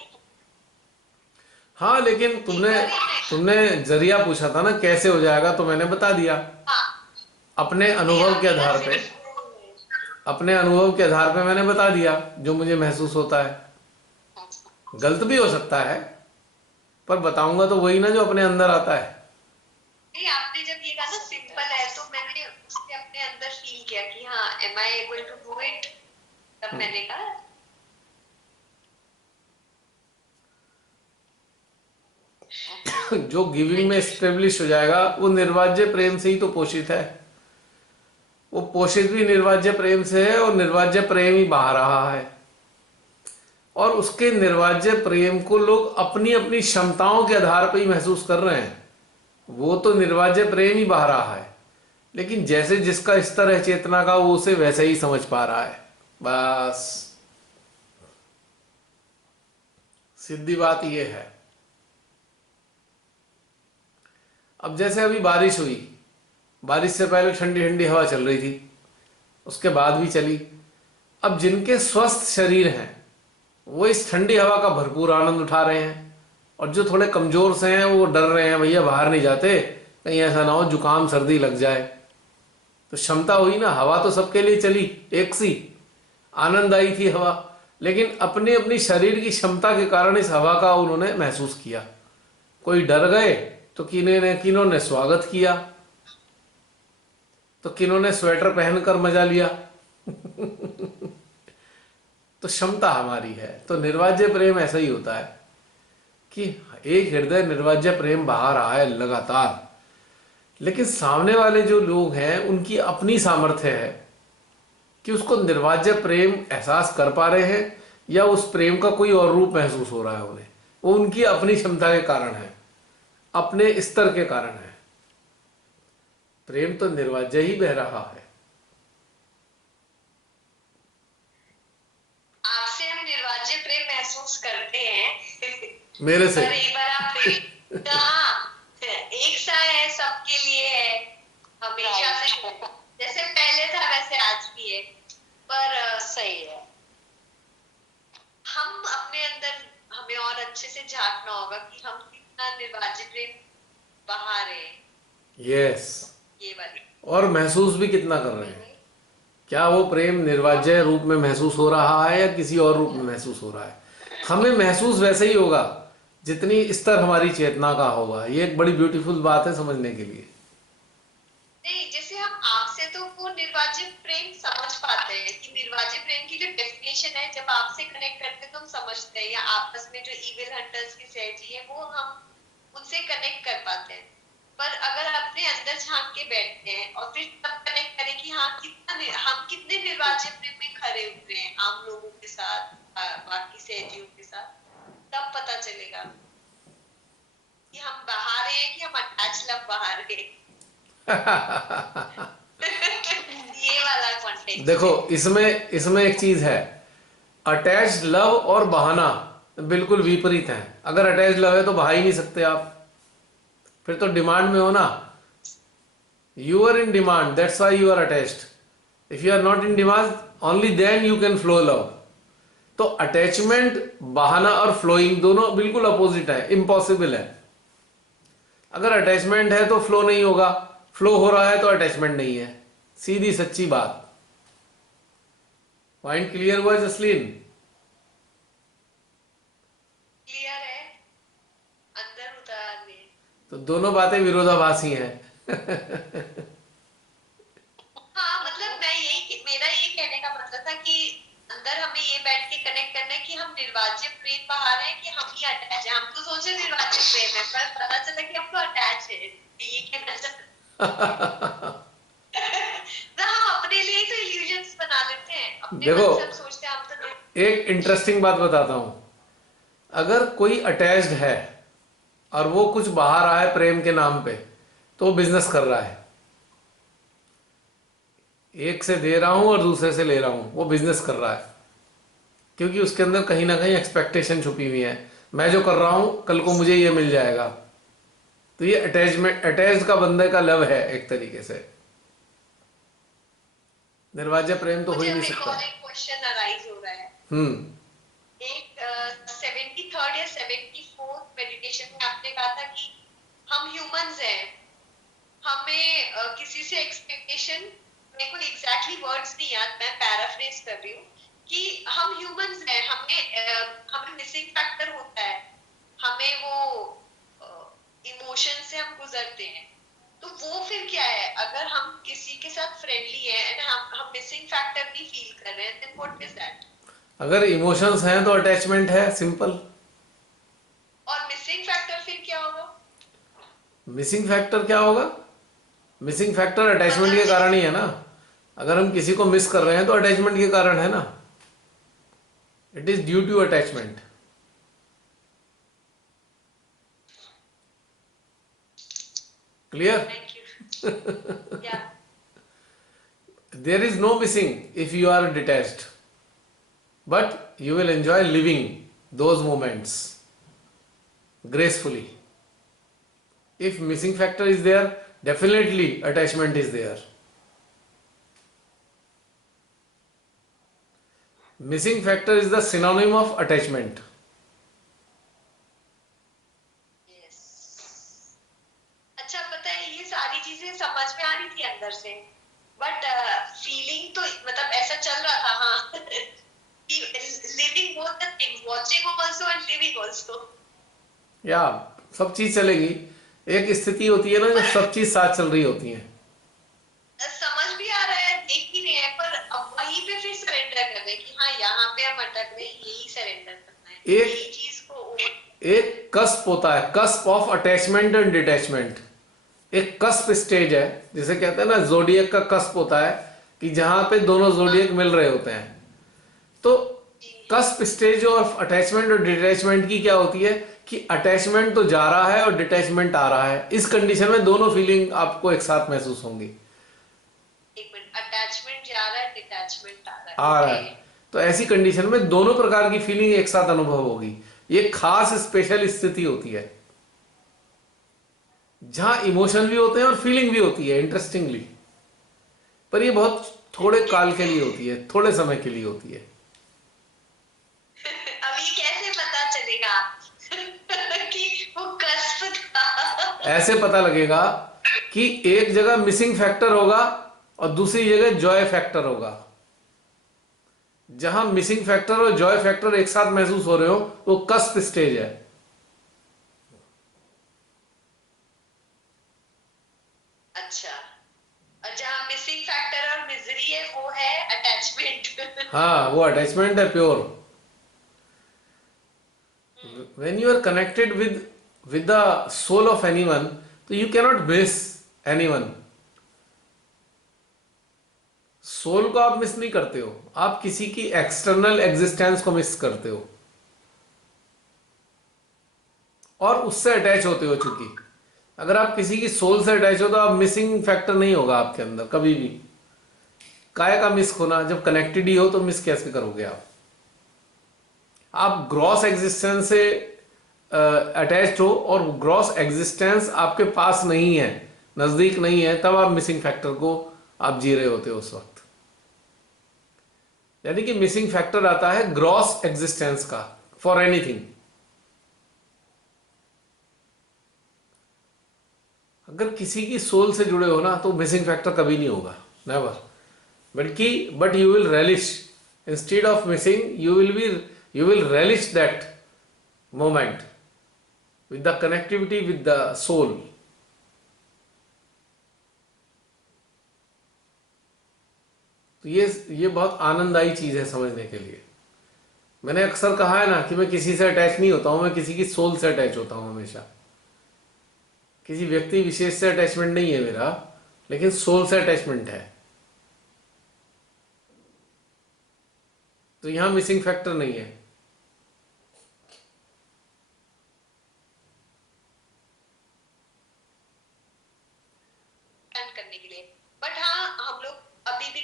हाँ, लेकिन तुमने जरिया पूछा था ना कैसे हो जाएगा, तो मैंने बता दिया हाँ, अपने नहीं, अनुभव के आपने आधार कहा पे। सिंपल। अपने अनुभव के आधार पे मैंने बता दिया जो मुझे महसूस होता है। गलत भी हो सकता है, पर बताऊंगा तो वही ना जो अपने अंदर आता है। नहीं, आपने जब ये कहा ना सिंपल है तो मैंने उससे अपने अंदर फील किया कि हाँ, am I able to do it, तब मैंने कहा। जो गिविंग में स्टेब्लिश हो जाएगा वो निर्वाज्य प्रेम से ही तो पोषित है। वो पोषित भी निर्वाज्य प्रेम से है और निर्वाज्य प्रेम ही बहा रहा है। और उसके निर्वाज्य प्रेम को लोग अपनी अपनी क्षमताओं के आधार पर ही महसूस कर रहे हैं। वो तो निर्वाज्य प्रेम ही बहा रहा है, लेकिन जैसे जिसका स्तर है चेतना का, वो उसे वैसे ही समझ पा रहा है। बस सीधी बात ये है। अब जैसे अभी बारिश हुई, बारिश से पहले ठंडी ठंडी हवा चल रही थी, उसके बाद भी चली। अब जिनके स्वस्थ शरीर हैं वो इस ठंडी हवा का भरपूर आनंद उठा रहे हैं, और जो थोड़े कमजोर से हैं वो डर रहे हैं, भैया बाहर नहीं जाते कहीं ऐसा ना हो जुकाम सर्दी लग जाए। तो क्षमता हुई ना, हवा तो सबके लिए चली एक सी, आनंद आई थी हवा, लेकिन अपनी अपनी शरीर की क्षमता के कारण इस हवा का उन्होंने महसूस किया। कोई डर गए तो किन्हों ने स्वागत किया, तो किन्हों ने स्वेटर पहनकर मजा लिया। तो क्षमता हमारी है। तो निर्वाज्य प्रेम ऐसा ही होता है कि एक हृदय निर्वाज्य प्रेम बहा रहा है लगातार, लेकिन सामने वाले जो लोग हैं उनकी अपनी सामर्थ्य है कि उसको निर्वाज्य प्रेम एहसास कर पा रहे हैं या उस प्रेम का कोई और रूप महसूस हो रहा है उन्हें। वो उनकी अपनी क्षमता के कारण है, अपने स्तर के कारण है। प्रेम तो निर्वाज्य ही बह रहा है। आपसे हम निर्वाज्य प्रेम महसूस करते हैं। मेरे से पर एक बार आप हाँ, एक सा है, सबके लिए है, हमेशा से। जैसे पहले था वैसे आज भी है, पर सही है। हम अपने अंदर हमें और अच्छे से झांकना होगा कि हम कितना निर्वाज्य प्रेम बहा रहे हैं। यस, ये वाली और महसूस भी कितना कर रहे हैं। क्या वो प्रेम निर्वाज्य रूप में महसूस हो रहा है या किसी और रूप में महसूस हो रहा है। हमें महसूस वैसे ही होगा जितनी स्तर हमारी चेतना का होगा। ये एक बड़ी ब्यूटीफुल बात है समझने के लिए। नहीं, जैसे हम आपसे तो वो निर्वाज्य प्रेम समझ पाते हैं कि निर्वाज्य प्रेम की जो डेफिनेशन है, जब आपसे कनेक्ट करते हैं तो हम समझते हैं, या आपस में जो इविल हंटर्स की सहजी है वो हम उनसे कनेक्ट कर पाते हैं। पर अगर अपने अंदर झांक के बैठते हैं और फिर तब कनेक्ट करें कि हाँ हम कितने निर्वाज्य प्रेम में खरे उतरे हैं आम लोगों के साथ, बाकी सहजियों के साथ, तब पता चलेगा कि हम बहा रहे हैं कि हम अटैच लव बहा रहे हैं। ये वाला कॉन्टेक्स्ट। देखो इसमें एक चीज है, अटैच्ड लव और बहाना बिल्कुल विपरीत है। अगर अटैच्ड लव है तो बहा ही नहीं सकते आप, फिर तो डिमांड में हो ना। You are in demand, that's why you are attached. If you are not in demand only then you can flow love. तो अटैचमेंट, बहाना और फ्लोइंग दोनों बिल्कुल अपोजिट है, इम्पॉसिबल है। अगर अटैचमेंट है तो फ्लो नहीं होगा, फ्लो हो रहा है तो अटैचमेंट नहीं है। सीधी सच्ची बात। पॉइंट क्लियर हुआ जसलीन? क्लियर है, अंदर उतारने। तो दोनों बातें विरोधाभासी हैं। हाँ, मतलब मेरा ये कहने का मतलब था कि अंदर हमें ये बैठ के कनेक्ट करना है कि हम निर्वाज्य प्रेम बहा रहे हैं कि हम ही अटैच है। हम तो सोचे निर्वाज्य प्रेम है, पर पता चला कि हम तो अटैच है। ये कहना चाहता तो हम अपने लिए तो इल्यूजन्स बना लेते हैं। अपने देखो, मन से हम सोचते हैं हम तो एक इंटरेस्टिंग बात बताता हूं। अगर कोई अटैच्ड है और वो कुछ बहा रहा है प्रेम के नाम पे, तो वो बिजनेस कर रहा है। एक से दे रहा हूँ और दूसरे से ले रहा हूँ, वो बिजनेस कर रहा है, क्योंकि उसके अंदर कहीं ना कहीं एक्सपेक्टेशन छुपी हुई है, मैं जो कर रहा हूँ कल को मुझे ये मिल जाएगा। तो ये अटैचमेंट, अटैच्ड का बंदे का लव है एक तरीके से, निर्वाज्य प्रेम तो हो ही मुझे नहीं अब एक सकता। और एक क्वेश्चन अराइज हो रहा है। एक 73rd या 74th मेडिटेशन में आपने कहा था कि हम ह्यूमंस हैं, हमें किसी से एक्सपेक्टेशन, मेरे को एग्जैक्टली वर्ड्स नहीं याद, मैं पैराफ्रेज कर रही हूँ, कि हम ह्यूमंस हैं, हमें मिसिंग फैक्टर होता है, हमें वो इमोशन से हम गुजरते हैं। तो वो फिर क्या है, अगर हम किसी के साथ फ्रेंडली है एंड हम मिसिंग फैक्टर भी फील कर रहे हैं, देन व्हाट इज दैट? अगर इमोशंस हैं तो अटैचमेंट है, सिंपल। और मिसिंग फैक्टर फिर क्या होगा? मिसिंग फैक्टर क्या होगा? मिसिंग फैक्टर अटैचमेंट मतलब के कारण ही है ना। अगर हम किसी को मिस कर रहे हैं तो अटैचमेंट के कारण है ना, it is due to attachment. Clear? Thank you. या There is no missing if you are detached, but you will enjoy living those moments gracefully. If missing factor is there, definitely attachment is there. Missing factor is the synonym of attachment. Yes. अच्छा, पता है ये सारी चीजें समझ में आ रही थी अंदर से, बट फीलिंग तो मतलब ऐसा चल रहा था, हाँ living both the things, watching also and living also. या सब चीज चलेगी। एक स्थिति होती है ना जब सब चीज साथ चल रही होती है। समझ भी आ रहा है, देख भी रहे हैं, पर अब वहीं पे फिर सरेंडर कर रहे कि हाँ यहाँ पे हम अटक गए, यही सरेंडर करना है, यही एक चीज को एक कस्प होता है, cusp of attachment and detachment. एक कस्प स्टेज है, जिसे कहते हैं ना जोडियक का कस्प होता है, कि जहां पे दोनों जोडियक मिल रहे होते हैं। तो कस्प स्टेज ऑफ अटैचमेंट और डिटैचमेंट की क्या होती है कि अटैचमेंट तो जा रहा है और डिटैचमेंट आ रहा है। इस कंडीशन में दोनों फीलिंग आपको एक साथ महसूस होंगी। एक मिनट, अटैचमेंट जा रहा है, डिटैचमेंट आ रहा है, आ रहा ओके। है, तो ऐसी कंडीशन में दोनों प्रकार की फीलिंग एक साथ अनुभव होगी। ये खास स्पेशल स्थिति होती है जहां इमोशन भी होते हैं और फीलिंग भी होती है, इंटरेस्टिंगली। पर ये बहुत थोड़े काल के लिए होती है, थोड़े समय के लिए होती है। अभी कैसे पता चलेगा कि वो कस्प था? ऐसे पता लगेगा कि एक जगह मिसिंग फैक्टर होगा और दूसरी जगह जॉय फैक्टर होगा। जहां मिसिंग फैक्टर और जॉय फैक्टर एक साथ महसूस हो रहे हो वो कस्प स्टेज है। अच्छा, और जहाँ मिसिंग फैक्टर और मिजरी है वो है अटैचमेंट। हाँ, वो अटैचमेंट है pure. when you are connected with the soul of anyone, तो you cannot miss anyone। Soul को आप मिस नहीं करते हो, आप किसी की एक्सटर्नल एग्जिस्टेंस को मिस करते हो और उससे अटैच होते हो। चूंकि अगर आप किसी की सोल से अटैच हो तो आप मिसिंग फैक्टर नहीं होगा आपके अंदर कभी भी। काय का मिस होना, जब कनेक्टेड ही हो तो मिस कैसे करोगे आप ग्रॉस एग्जिस्टेंस से अटैच्ड हो और ग्रॉस एग्जिस्टेंस आपके पास नहीं है, नजदीक नहीं है, तब आप मिसिंग फैक्टर को आप जी रहे होते हो उस वक्त। यानी कि मिसिंग फैक्टर आता है ग्रॉस एग्जिस्टेंस का फॉर एनीथिंग। अगर किसी की सोल से जुड़े हो ना तो मिसिंग फैक्टर कभी नहीं होगा, नेवर। बल्कि but you will relish, instead of missing you will relish that moment with the connectivity with the soul। तो ये बहुत आनंददायी चीज है समझने के लिए। मैंने अक्सर कहा है ना कि मैं किसी से अटैच नहीं होता हूं, मैं किसी की सोल से अटैच होता हूं हमेशा। किसी व्यक्ति विशेष से अटैचमेंट नहीं है मेरा, लेकिन सोल से अटैचमेंट है। तो यहां मिसिंग फैक्टर नहीं है। करने के लिए, बट हाँ हम लोग अभी भी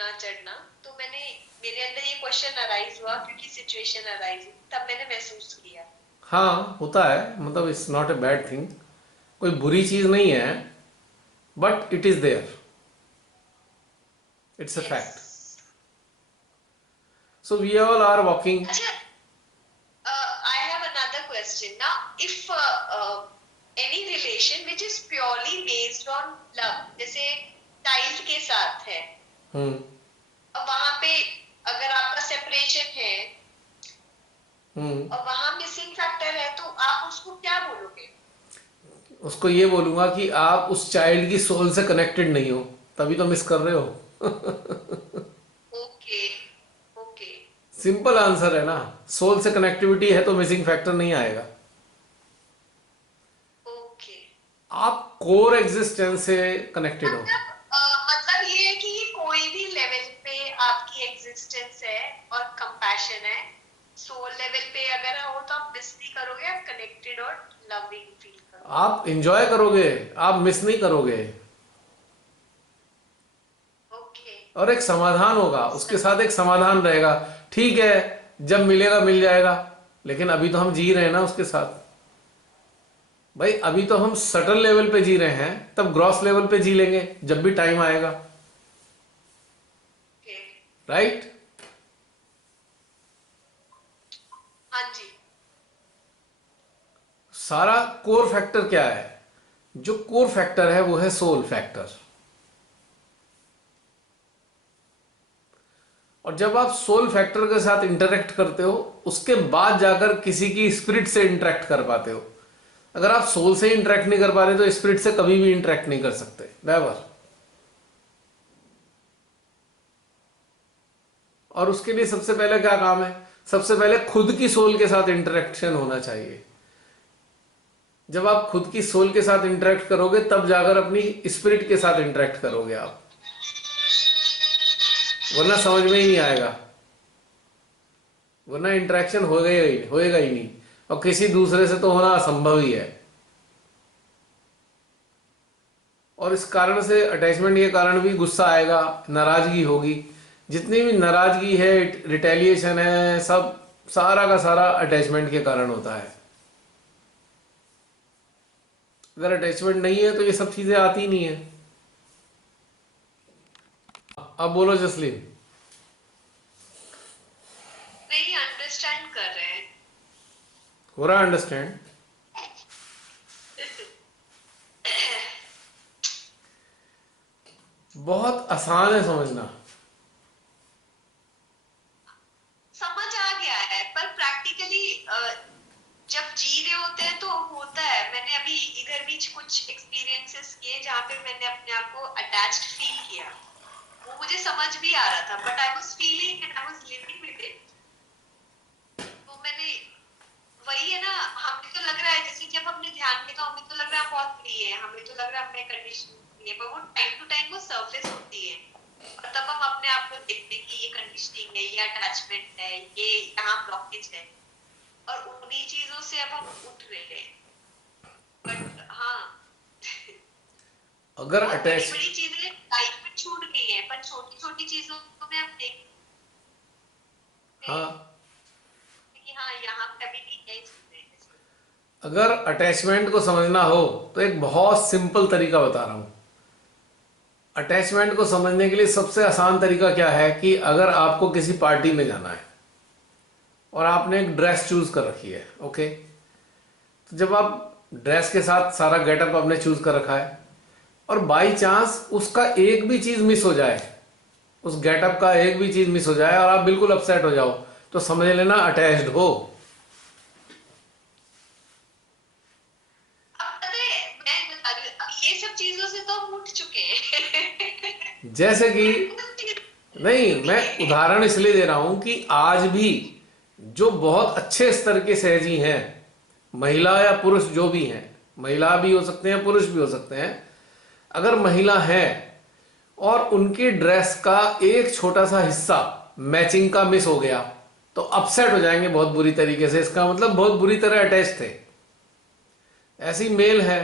उठना चढ़ना, तो मैंने मेरे अंदर ये क्वेश्चन अराइज हुआ क्योंकि सिचुएशन अराइज हुई, तब मैंने महसूस किया। हाँ होता है, मतलब it's not a bad thing, कोई बुरी चीज नहीं है, but it is there, it's a yes. Fact. So we all are walking. अच्छा, I have another question. Now, if any relation which is purely based on love, जैसे child के साथ है, हम्म. अब वहां पे अगर आपका सेपरेशन है हम्म. और वहां मिसिंग फैक्टर है, तो आप उसको क्या बोलोगे? उसको ये बोलूंगा कि आप उस चाइल्ड की सोल से कनेक्टेड नहीं हो, तभी तो मिस कर रहे हो. ओके, ओके, सिंपल आंसर है ना, सोल से कनेक्टिविटी है तो मिसिंग फैक्टर नहीं आएगा. ओके। आप कोर एग्जिस्टेंस से कनेक्टेड हो. मतलब ये है कि ये कोई भी लेवल पे आपकी एग्जिस्टेंस है और कंपैशन है, सोल लेवल पे अगर हो तो आप मिस नहीं करोगे, आप कनेक्टेड और लविंग फील करोगे। आप इंजॉय करोगे, आप मिस नहीं करोगे. ओके। और एक समाधान होगा, उसके साथ एक समाधान रहेगा. ठीक है, जब मिलेगा मिल जाएगा, लेकिन अभी तो हम जी रहे हैं ना उसके साथ. भाई अभी तो हम सटल लेवल पे जी रहे हैं, तब ग्रॉस लेवल पे जी लेंगे जब भी टाइम आएगा. ओके। राइट. हाँ जी। सारा कोर फैक्टर क्या है? जो कोर फैक्टर है वो है सोल फैक्टर. और जब आप सोल फैक्टर के साथ इंटरेक्ट करते हो, उसके बाद जाकर किसी की स्पिरिट से इंटरेक्ट कर पाते हो. अगर आप सोल से इंटरेक्ट नहीं कर पा रहे तो स्पिरिट से कभी भी इंटरेक्ट नहीं कर सकते, नेवर. और उसके लिए सबसे पहले क्या काम है? सबसे पहले खुद की सोल के साथ इंटरेक्शन होना चाहिए. जब आप खुद की सोल के साथ इंटरेक्ट करोगे, तब जाकर अपनी स्पिरिट के साथ इंटरेक्ट करोगे आप, वरना समझ में ही नहीं आएगा, वरना इंटरेक्शन होएगा ही नहीं, और किसी दूसरे से तो होना असंभव ही है. और इस कारण से, अटैचमेंट के कारण भी गुस्सा आएगा, नाराजगी होगी. जितनी भी नाराजगी है, रिटेलिएशन है, सब सारा का सारा अटैचमेंट के कारण होता है. अगर अटैचमेंट नहीं है तो ये सब चीजें आती नहीं है. अब बोलो जसलीन. नहीं, अंडरस्टैंड कर रहे हैं। हो रहा अंडरस्टैंड? बहुत आसान है समझना. समझ आ गया है, पर प्रैक्टिकली जब जी रहे होते हैं तो होता है। मैंने अभी इधर बीच कुछ एक्सपीरियंसेस किए जहाँ पे मैंने अपने आप को अटैच्ड फील किया, वो मुझे समझ भी आ रहा था, but I was feeling and I was living with it. तो मैंने, वही है ना, हमें तो लग रहा है जैसे जब हमने ध्यान किया तो हमें तो लग रहा है बहुत फ्री है, हमें तो लग रहा है हमें कंडीशन है, पर वो टाइम टू टाइम वो सरफेस होती है, और तब हम अपने आप को देखते हैं कि ये कंडीशनिंग है, ये अटैचमेंट है, ये यहाँ ब्लॉकेज है, और उन्हीं चीजों से अब हम उठ रहे हैं। बट हाँ, अगर बहुत अटैच बड़ी चीजें लाइफ में छूट गई है, पर छोटी छोटी चीजों में हम देख हाँ, कि हाँ यहाँ पे अभी भी है चीजें। अगर अटैचमेंट को समझना हो तो एक बहुत सिंपल तरीका बता रहा हूं. अटैचमेंट को समझने के लिए सबसे आसान तरीका क्या है कि अगर आपको किसी पार्टी में जाना है और आपने एक ड्रेस चूज कर रखी है, ओके, तो जब आप ड्रेस के साथ सारा गेटअप आपने चूज कर रखा है और बाई चांस उसका एक भी चीज मिस हो जाए, उस गेटअप का एक भी चीज मिस हो जाए और आप बिल्कुल अपसेट हो जाओ, तो समझ लेना अटैच्ड हो. मैं बता रही हूँ, ये सब चीजों से तो हम उठ चुके हैं। जैसे कि, नहीं, मैं उदाहरण इसलिए दे रहा हूं कि आज भी जो बहुत अच्छे स्तर के सहजी हैं, महिला या पुरुष जो भी हैं, महिला भी हो सकते हैं पुरुष भी हो सकते हैं, अगर महिला है और उनकी ड्रेस का एक छोटा सा हिस्सा मैचिंग का मिस हो गया तो अपसेट हो जाएंगे बहुत बुरी तरीके से. इसका मतलब बहुत बुरी तरह अटैच थे. ऐसी मेल है,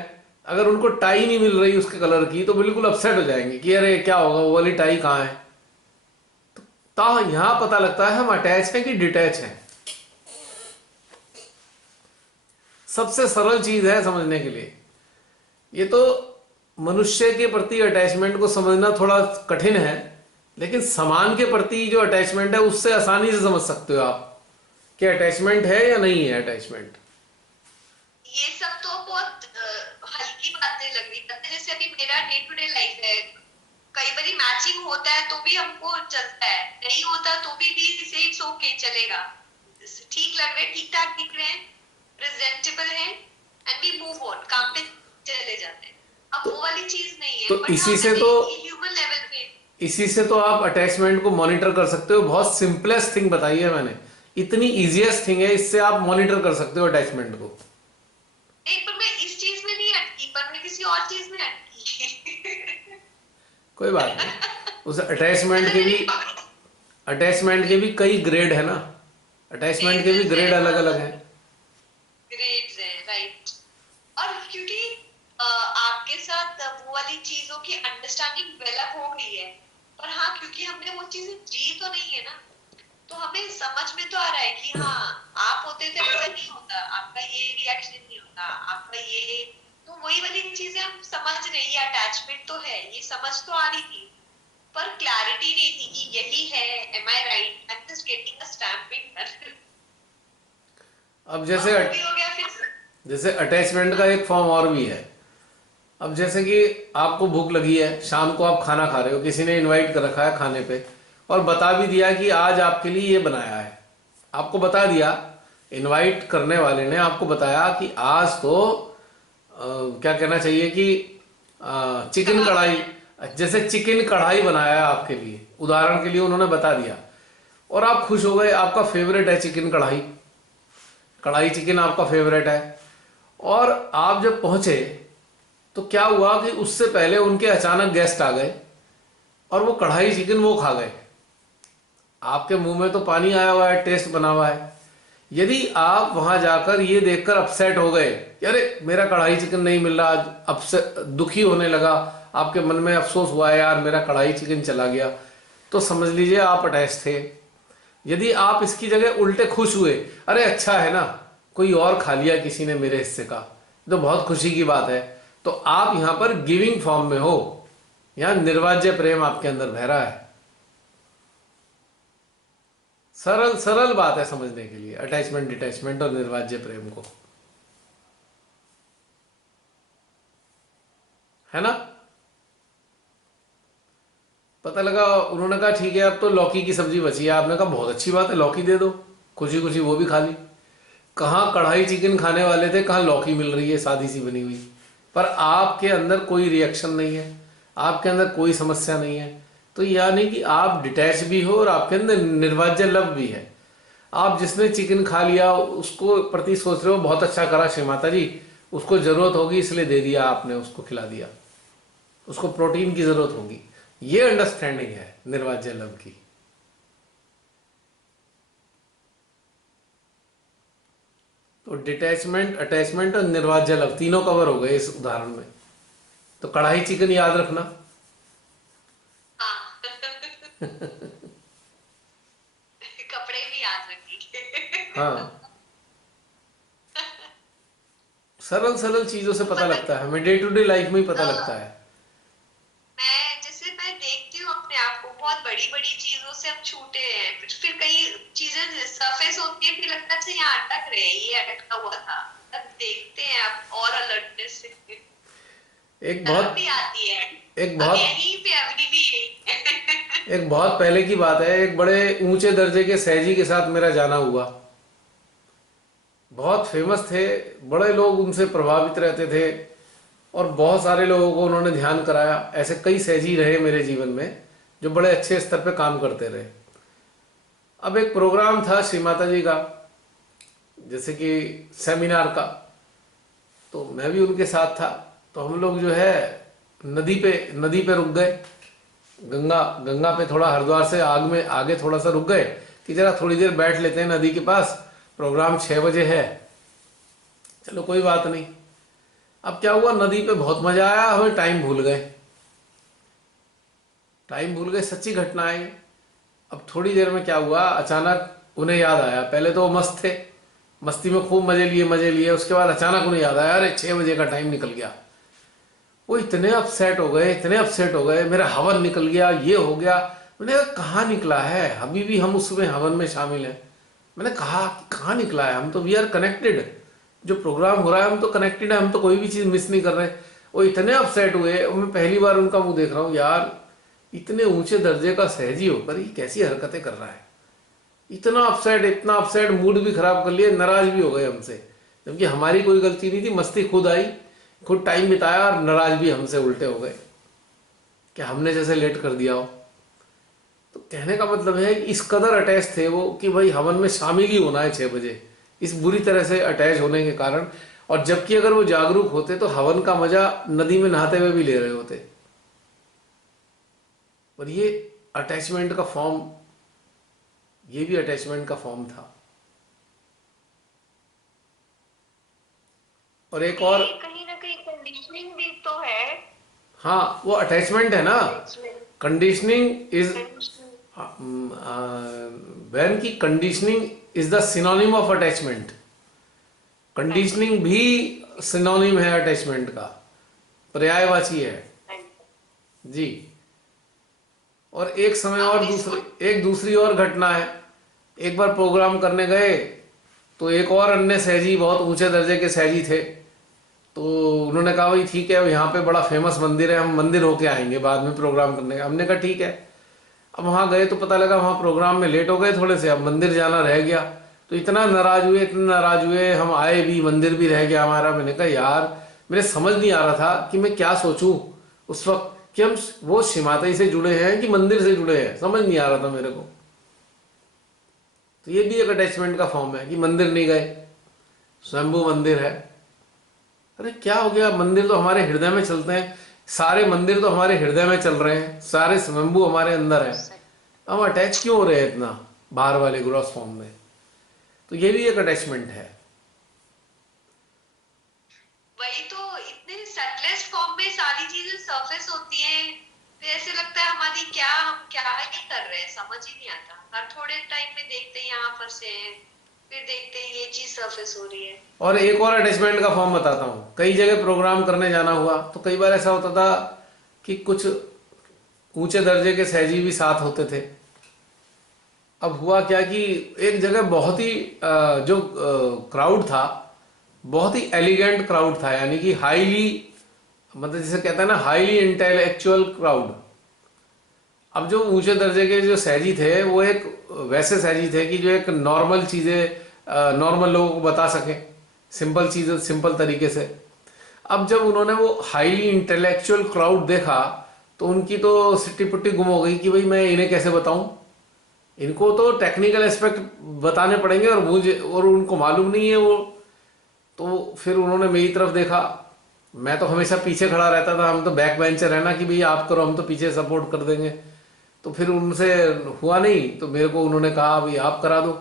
अगर उनको टाई नहीं मिल रही उसके कलर की तो बिल्कुल अपसेट हो जाएंगे कि अरे क्या होगा, वो वाली टाई कहाँ है. तो यहां पता लगता है हम अटैच हैं कि डिटैच हैं। सबसे सरल चीज है समझने के लिए। ये तो मनुष्य के प्रति अटैचमेंट को समझना थोड़ा कठिन है, लेकिन सामान के प्रति जो अटैचमेंट है उससे आसानी से समझ सकते हो आप कि अटैचमेंट है या नहीं है अटैचमेंट। ये सब तो बहुत हल्की बातें लग रही है। जैसे अभी मेरा डे टू डे लाइफ है, कई बार मैचिंग होता है तो भी हमको चलता है, नहीं होता तो भी इसे इट्स ओके चलेगा, ठीक लग रहे, ठीक ठाक दिख रहे हैं, प्रेजेंटेबल है, एंड वी मूव ऑन, काम पे चले जाते हैं। अब वो वाली चीज नहीं है। तो इसी से तो ह्यूमन लेवल पे इसी से तो आप अटैचमेंट को मॉनिटर कर सकते हो। बहुत सिंपलेस्ट थिंग बताई है मैंने, इतनी इजीएस्ट थिंग है, इससे आप मॉनिटर कर सकते हो अटैचमेंट को। नहीं, पर मैं इस चीज में नहीं अटकी, पर मैं किसी और चीज में अटकी। कोई बात नहीं, उस अटैचमेंट के भी कई ग्रेड है ना, अटैचमेंट के भी ग्रेड अलग अलग हैं। ग्रेड्स हैं, राइट। और क्योंकि आपके साथ वो वाली चीजों की अंडरस्टैंडिंग डेवलप हो गई है, पर हाँ क्योंकि हमने वो चीजें जी तो नहीं है ना, तो हमें समझ में तो आ रहा है कि हाँ आप होते तो ऐसा नहीं होता, आपका ये रिएक्शन नहीं होता, आपका ये, तो वही वाली चीजें हम समझ रहे हैं। ये अटैचमेंट तो है, ये समझ तो आ रही थी, पर क्लैरिटी नहीं थी कि यही है, am I right, I am just getting a stamping. अब हो गया फिर। जैसे अटैचमेंट का एक फॉर्म और भी है। अब जैसे कि आपको भूख लगी है, शाम को आप खाना खा रहे हो, किसी ने इनवाइट कर रखा है खाने पे और बता भी दिया कि आज आपके लिए ये बनाया है, आपको बता दिया, इनवाइट करने वाले ने आपको बताया कि आज तो क्या कहना चाहिए कि चिकन कढ़ाई, जैसे चिकन कढ़ाई बनाया है आपके लिए, उदाहरण के लिए उन्होंने बता दिया और आप खुश हो गए, आपका फेवरेट है चिकन कढ़ाई, कढ़ाई चिकन आपका फेवरेट है। और आप जब पहुंचे तो क्या हुआ कि उससे पहले उनके अचानक गेस्ट आ गए और वो कढ़ाई चिकन वो खा गए, आपके मुंह में तो पानी आया हुआ है, टेस्ट बना हुआ है। यदि आप वहां जाकर ये देखकर अपसेट हो गए, अरे मेरा कढ़ाई चिकन नहीं मिल रहा, आज अपसेट दुखी होने लगा, आपके मन में अफसोस हुआ यार मेरा कढ़ाई चिकन चला गया, तो समझ लीजिए आप अटैच थे। यदि आप इसकी जगह उल्टे खुश हुए, अरे अच्छा है ना कोई और खा लिया किसी ने मेरे हिस्से का, तो बहुत खुशी की बात है, तो आप यहां पर गिविंग फॉर्म में हो, यहां निर्वाज्य प्रेम आपके अंदर बह रहा है। सरल सरल बात है समझने के लिए, अटैचमेंट डिटैचमेंट और निर्वाज्य प्रेम को, है ना। पता लगा, उन्होंने कहा ठीक है अब तो लौकी की सब्जी बची है, आपने कहा बहुत अच्छी बात है लौकी दे दो, खुशी खुशी वो भी खा ली। कहाँ कढ़ाई चिकन खाने वाले थे, कहाँ लौकी मिल रही है सादी सी बनी हुई, पर आपके अंदर कोई रिएक्शन नहीं है, आपके अंदर कोई समस्या नहीं है। तो यानी कि आप डिटैच भी हो और आपके अंदर निर्वाज्य लव भी है। आप जिसने चिकन खा लिया उसको प्रति सोच रहे हो बहुत अच्छा करा श्री माता जी, उसको जरूरत होगी इसलिए दे दिया आपने, उसको खिला दिया, उसको प्रोटीन की जरूरत होगी, ये अंडरस्टैंडिंग है निर्वाज्य लव की। तो डिटैचमेंट, अटैचमेंट और निर्वाज्य लव तीनों कवर हो गए इस उदाहरण में। तो कढ़ाई चिकन याद रखना। कपड़े भी याद रखेंगे। हाँ, सरल सरल चीजों से पता लगता है, हमें डे टू डे लाइफ में ही पता लगता है। मैं देखती हूँ अपने आप को, बहुत बड़ी बड़ी चीजों से हम छूटे हैं, फिर कई चीजें सरफेस होती है, फिर लगता है यहाँ अटक रहे, ये अटका हुआ था, अब देखते हैं अब और अलर्टनेस से एक बहुत भी आती है, एक बहुत यहीं पे अभी भी एक बहुत पहले की बात है, एक बड़े ऊंचे दर्जे के सहजी के साथ मेरा जाना हुआ, बहुत फेमस थे, बड़े लोग उनसे प्रभावित रहते थे और बहुत सारे लोगों को उन्होंने ध्यान कराया। ऐसे कई सहजी रहे मेरे जीवन में जो बड़े अच्छे स्तर पे काम करते रहे। अब एक प्रोग्राम था श्री माता जी का, जैसे कि सेमिनार का, तो मैं भी उनके साथ था। तो हम लोग जो है नदी पे रुक गए, गंगा पे, थोड़ा हरिद्वार से आगे थोड़ा सा रुक गए कि जरा थोड़ी देर बैठ लेते हैं नदी के पास, प्रोग्राम 6 बजे है। चलो कोई बात नहीं। अब क्या हुआ, नदी पे बहुत मजा आया, हमें टाइम भूल गए, सच्ची घटना है। अब थोड़ी देर में क्या हुआ, अचानक उन्हें याद आया, पहले तो वो मस्त थे, मस्ती में खूब मजे लिए, उसके बाद अचानक उन्हें याद आया अरे 6 बजे का टाइम निकल गया। वो इतने अपसेट हो गए, इतने अपसेट हो गए, मेरा हवन निकल गया, ये हो गया। मैंने कहा कहाँ निकला है, अभी भी हम उसमें हवन में शामिल हैं। मैंने कहा कहाँ निकला है, हम तो वी आर कनेक्टेड, जो प्रोग्राम हो रहा है हम तो कनेक्टेड है, हम तो कोई भी चीज़ मिस नहीं कर रहे। वो इतने अपसेट हुए, और मैं पहली बार उनका मुंह देख रहा हूँ, यार इतने ऊंचे दर्जे का सहजी होकर ये कैसी हरकतें कर रहा है। इतना अपसेट, इतना अपसेट, मूड भी खराब कर लिया, नाराज भी हो गए हमसे, जबकि हमारी कोई गलती नहीं थी, मस्ती खुद आई, खुद टाइम बिताया, और नाराज भी हमसे उल्टे हो गए कि हमने जैसे लेट कर दिया हो। तो कहने का मतलब है कि इस कदर अटैच थे वो कि भाई हवन में शामिल ही होना है 6 बजे, इस बुरी तरह से अटैच होने के कारण। और जबकि अगर वो जागरूक होते तो हवन का मजा नदी में नहाते हुए भी ले रहे होते। और ये अटैचमेंट का फॉर्म, ये भी अटैचमेंट का फॉर्म था। और एक और, ये कहीं ना कहीं कंडीशनिंग भी तो है। हाँ वो अटैचमेंट है ना, कंडीशनिंग इज कंडीशनिंग। वैन की conditioning is the synonym of attachment. Conditioning भी सिनोनिम है अटैचमेंट का, पर्यायवाची है जी। और एक समय और एक दूसरी और घटना है। एक बार प्रोग्राम करने गए तो एक और अन्य सहजी, बहुत ऊंचे दर्जे के सहजी थे, तो उन्होंने कहा भाई ठीक है, यहाँ पे बड़ा फेमस मंदिर है, हम मंदिर होके आएंगे बाद में प्रोग्राम करने का। हमने कहा ठीक है। अब वहाँ गए तो पता लगा वहाँ प्रोग्राम में लेट हो गए थोड़े से, अब मंदिर जाना रह गया। तो इतना नाराज हुए, इतने नाराज हुए, हम आए भी, मंदिर भी रह गया हमारा। मैंने कहा यार, मेरे समझ नहीं आ रहा था कि मैं क्या सोचूं उस वक्त, कि हम वो शिमातई से जुड़े हैं कि मंदिर से जुड़े हैं, समझ नहीं आ रहा था मेरे को। तो ये भी एक अटैचमेंट का फॉर्म है कि मंदिर नहीं गए, स्वयंभू मंदिर है। अरे क्या हो गया, मंदिर तो हमारे हृदय में चलते हैं, सारे मंदिर तो हमारे हृदय में चल रहे हैं, सारे स्वयंभू हमारे अंदर है, हम अटैच क्यों हो रहे हैं इतना बाहर वाले ग्रॉस फॉर्म में। तो ये भी एक अटैचमेंट है। वही तो, इतने सटलेस्ट फॉर्म में सारी चीजें सरफेस होती हैं, फिर ऐसे लगता है हमारी क्या, हम क्या ही कर रहे हैं, समझ ही नहीं आता। हर थोड़े टाइम में देखते हैं यहाँ फंसे हैं, फिर देखते हैं ये चीज सरफेस हो रही है। और एक और अटैचमेंट का फॉर्म बताता हूँ। कई जगह प्रोग्राम करने जाना हुआ तो कई बार ऐसा होता था कि कुछ ऊंचे दर्जे के सहजी भी साथ होते थे। अब हुआ क्या कि एक जगह बहुत ही जो क्राउड था, बहुत ही एलिगेंट क्राउड था, यानी कि हाईली, मतलब जिसे कहते हैं ना हाईली इंटेलेक्चुअल क्राउड। अब जो ऊंचे दर्जे के जो सहजी थे वो एक वैसे सहजी थे कि जो एक नॉर्मल चीज़ें नॉर्मल लोगों को बता सके, सिंपल चीज़ें सिंपल तरीके से। अब जब उन्होंने वो हाईली इंटेलेक्चुअल क्राउड देखा तो उनकी तो सिट्टी पुट्टी गुम हो गई कि भाई मैं इन्हें कैसे बताऊं, इनको तो टेक्निकल एस्पेक्ट बताने पड़ेंगे और मुझे, और उनको मालूम नहीं है वो। तो फिर उन्होंने मेरी तरफ देखा, मैं तो हमेशा पीछे खड़ा रहता था, हम तो बैक बेंचर है ना कि भाई आप करो, हम तो पीछे सपोर्ट कर देंगे। तो फिर उनसे हुआ नहीं, तो मेरे को उन्होंने कहा भाई आप करा दो।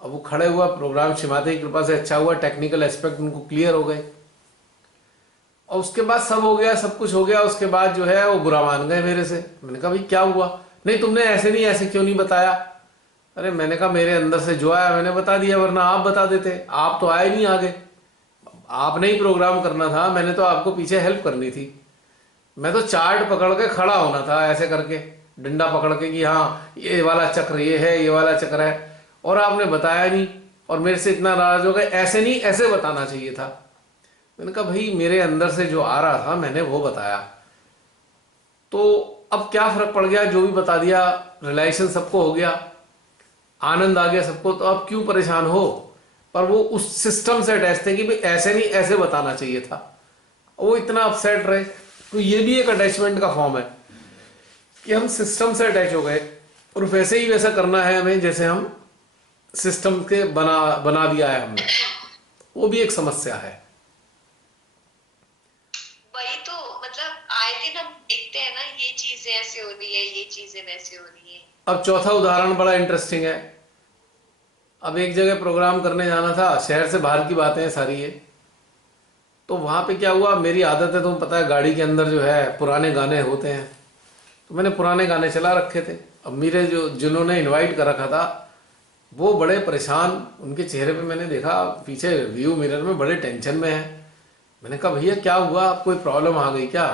अब वो खड़े हुआ, प्रोग्राम शिमाते की कृपा से अच्छा हुआ, टेक्निकल एस्पेक्ट उनको क्लियर हो गए, और उसके बाद सब हो गया, सब कुछ हो गया। उसके बाद जो है वो बुरा मान गए मेरे से। मैंने कहा भाई क्या हुआ, नहीं तुमने ऐसे नहीं, ऐसे क्यों नहीं बताया। अरे मैंने कहा मेरे अंदर से जो आया मैंने बता दिया, वरना आप बता देते, आप तो आए नहीं आगे, आपने ही प्रोग्राम करना था, मैंने तो आपको पीछे हेल्प करनी थी। मैं तो चार्ट पकड़ के खड़ा होना था ऐसे करके, डंडा पकड़ के कि हाँ ये वाला चक्र ये है, ये वाला चक्र है, और आपने बताया नहीं और मेरे से इतना नाराज हो गए। ऐसे नहीं, ऐसे बताना चाहिए था। मैंने कहा भाई मेरे अंदर से जो आ रहा था मैंने वो बताया, तो अब क्या फर्क पड़ गया, जो भी बता दिया, रिलेशन सबको हो गया, आनंद आ गया सबको, तो अब क्यों परेशान हो। पर वो उस सिस्टम से अटैच थे कि भाई ऐसे नहीं, ऐसे बताना चाहिए था, वो इतना अपसेट रहे। तो ये भी एक अटैचमेंट का फॉर्म है कि हम सिस्टम से अटैच हो गए और वैसे ही वैसा करना है हमें जैसे हम सिस्टम के बना दिया है हमने। वो भी एक समस्या है। वही तो, मतलब आए दिन हम देखते हैं ना, ये चीजें ऐसे हो रही है, ये चीजें वैसे हो रही है। अब चौथा उदाहरण बड़ा इंटरेस्टिंग है। अब एक जगह प्रोग्राम करने जाना था, शहर से बाहर की बातें हैं सारी ये। तो वहाँ पे क्या हुआ, मेरी आदत है, तुम्हें पता है गाड़ी के अंदर जो है पुराने गाने होते हैं, तो मैंने पुराने गाने चला रखे थे। अब मेरे जो जिन्होंने इनवाइट कर रखा था वो बड़े परेशान, उनके चेहरे पे मैंने देखा पीछे व्यू मिरर में बड़े टेंशन में है। मैंने कहा भैया क्या हुआ, कोई प्रॉब्लम आ गई क्या,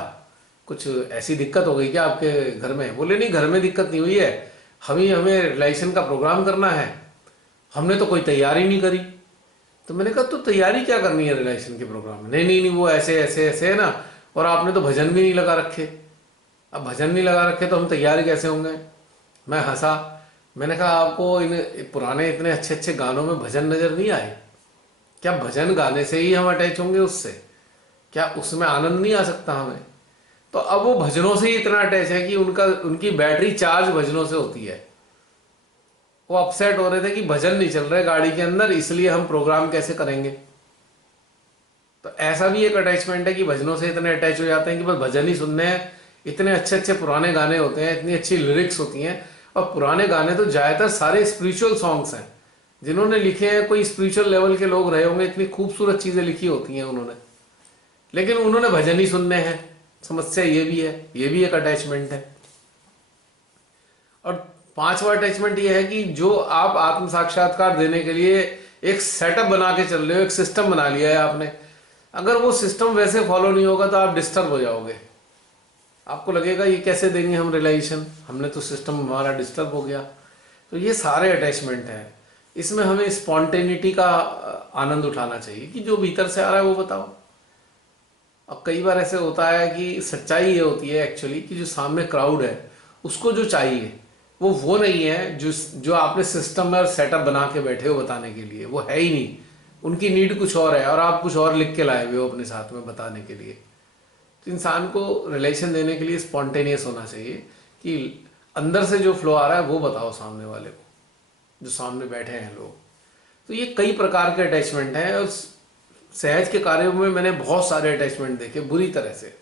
कुछ ऐसी दिक्कत हो गई क्या आपके घर में? बोले नहीं, घर में दिक्कत नहीं हुई है, हमें रिलेशन का प्रोग्राम करना है, हमने तो कोई तैयारी नहीं करी। तो मैंने कहा तो तैयारी क्या करनी है रिलेशन के प्रोग्राम में? नहीं नहीं नहीं, वो ऐसे ऐसे ऐसे है ना, और आपने तो भजन भी नहीं लगा रखे। अब भजन नहीं लगा रखे तो हम तैयार कैसे होंगे? मैं हंसा, मैंने कहा आपको इन पुराने इतने अच्छे अच्छे गानों में भजन नजर नहीं आए क्या? भजन गाने से ही हम अटैच होंगे उससे क्या? उसमें आनंद नहीं आ सकता हमें? तो अब वो भजनों से ही इतना अटैच है कि उनकी बैटरी चार्ज भजनों से होती है। वो अपसेट हो रहे थे कि भजन नहीं चल रहे गाड़ी के अंदर, इसलिए हम प्रोग्राम कैसे करेंगे। तो ऐसा भी एक अटैचमेंट है कि भजनों से इतने अटैच हो जाते हैं कि बस भजन ही सुनने हैं। इतने अच्छे अच्छे पुराने गाने होते हैं, इतनी अच्छी लिरिक्स होती हैं, और पुराने गाने तो ज़्यादातर सारे स्पिरिचुअल सॉन्ग्स हैं। जिन्होंने लिखे हैं कोई स्पिरिचुअल लेवल के लोग रहे होंगे, इतनी खूबसूरत चीज़ें लिखी होती हैं उन्होंने, लेकिन उन्होंने भजन ही सुनने हैं। समस्या ये भी है, ये भी एक अटैचमेंट है। और पांचवा अटैचमेंट ये है कि जो आप आत्म साक्षात्कार देने के लिए एक सेटअप बना के चल रहे हो, एक सिस्टम बना लिया है आपने, अगर वो सिस्टम वैसे फॉलो नहीं होगा तो आप डिस्टर्ब हो जाओगे। आपको लगेगा ये कैसे देंगे हम रियलाइजेशन, हमने तो सिस्टम हमारा डिस्टर्ब हो गया। तो ये सारे अटैचमेंट हैं। इसमें हमें स्पॉन्टेनिटी का आनंद उठाना चाहिए कि जो भीतर से आ रहा है वो बताओ। अब कई बार ऐसे होता है कि सच्चाई ये होती है एक्चुअली कि जो सामने क्राउड है उसको जो चाहिए वो नहीं है जो आपने सिस्टम में और सेटअप बना के बैठे हो बताने के लिए, वो है ही नहीं। उनकी नीड कुछ और है और आप कुछ और लिख के लाए हुए हो अपने साथ में बताने के लिए। तो इंसान को रिलेशन देने के लिए स्पॉन्टेनियस होना चाहिए कि अंदर से जो फ्लो आ रहा है वो बताओ सामने वाले को, जो सामने बैठे हैं लोग। तो ये कई प्रकार के अटैचमेंट हैं और सहज के कार्यों में मैंने बहुत सारे अटैचमेंट देखे बुरी तरह से।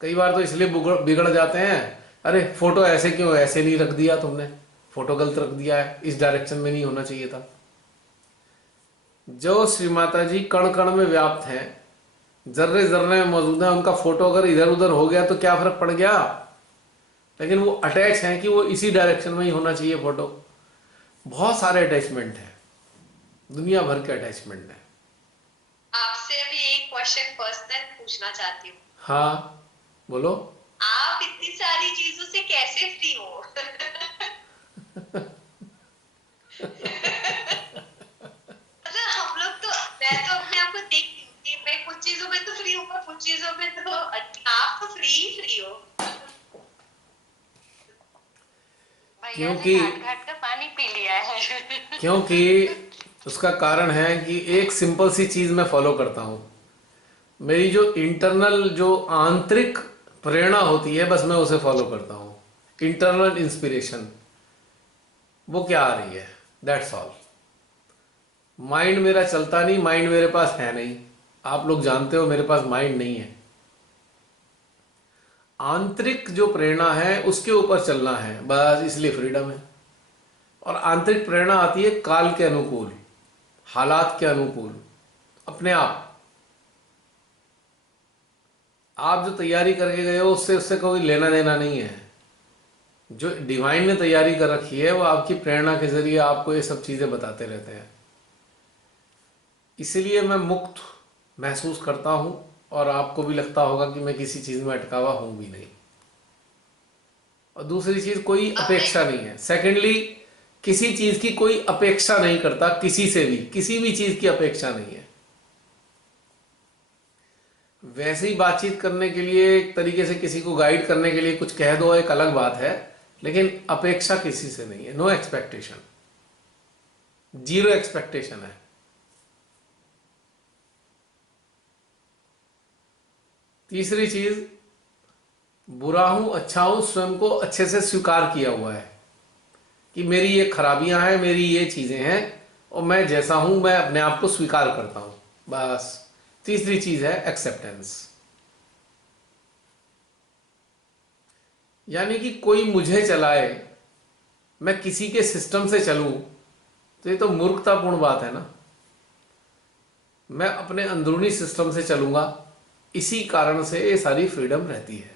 कई बार तो इसलिए बिगड़ जाते हैं, अरे फोटो ऐसे क्यों, ऐसे नहीं रख दिया तुमने, फोटो गलत रख दिया है, इस डायरेक्शन में नहीं होना चाहिए था। जो श्री माता जी कण कण में व्याप्त हैं, जर्रे जर्रे में मौजूद है, उनका फोटो अगर इधर उधर हो गया तो क्या फर्क पड़ गया, लेकिन वो अटैच हैं कि वो इसी डायरेक्शन में ही होना चाहिए फोटो। बहुत सारे अटैचमेंट हैं, दुनिया भर के अटैचमेंट हैं। आपसे अभी एक क्वेश्चन पर्सनल पूछना चाहती हूँ। हाँ बोलो। आप इतनी सारी चीजों से कैसे फ्री हो? मतलब हम लोग तो, मैं तो अपने आप को देखती हूँ कि मैं कुछ चीजों में तो फ्री हूँ, पर कुछ चीजों में तो आप तो फ्री हो। क्योंकि घाट का पानी पी लिया है। क्योंकि उसका कारण है कि एक सिंपल सी चीज मैं फॉलो करता हूँ। मेरी जो इंटरनल जो आंतरिक प्रेरणा होती है, बस मैं उसे फॉलो करता हूँ। इंटरनल इंस्पिरेशन वो क्या आ रही है, दैट्स ऑल। माइंड मेरा चलता नहीं, माइंड मेरे पास है नहीं। आप लोग जानते हो मेरे पास माइंड नहीं है। आंतरिक जो प्रेरणा है उसके ऊपर चलना है बस, इसलिए फ्रीडम है। और आंतरिक प्रेरणा आती है काल के अनुकूल, हालात के अनुकूल, अपने आप। आप जो तैयारी करके गए हो उससे कोई लेना देना नहीं है। जो डिवाइन ने तैयारी कर रखी है वो आपकी प्रेरणा के जरिए आपको ये सब चीजें बताते रहते हैं। इसलिए मैं मुक्त महसूस करता हूं और आपको भी लगता होगा कि मैं किसी चीज में अटका हुआ हूं भी नहीं। और दूसरी चीज, कोई अपेक्षा नहीं है। सेकेंडली, किसी चीज की कोई अपेक्षा नहीं करता, किसी से भी किसी भी चीज की अपेक्षा नहीं है। वैसे ही बातचीत करने के लिए, एक तरीके से किसी को गाइड करने के लिए कुछ कह दो, एक अलग बात है, लेकिन अपेक्षा किसी से नहीं है। नो एक्सपेक्टेशन, जीरो एक्सपेक्टेशन है। तीसरी चीज, बुरा हूं अच्छा हूं, स्वयं को अच्छे से स्वीकार किया हुआ है कि मेरी ये खराबियां हैं, मेरी ये चीजें हैं, और मैं जैसा हूं मैं अपने आप को स्वीकार करता हूं, बस। तीसरी चीज है एक्सेप्टेंस। यानी कि कोई मुझे चलाए, मैं किसी के सिस्टम से चलूं, तो ये तो मूर्खतापूर्ण बात है ना। मैं अपने अंदरूनी सिस्टम से चलूंगा, इसी कारण से ये सारी फ्रीडम रहती है।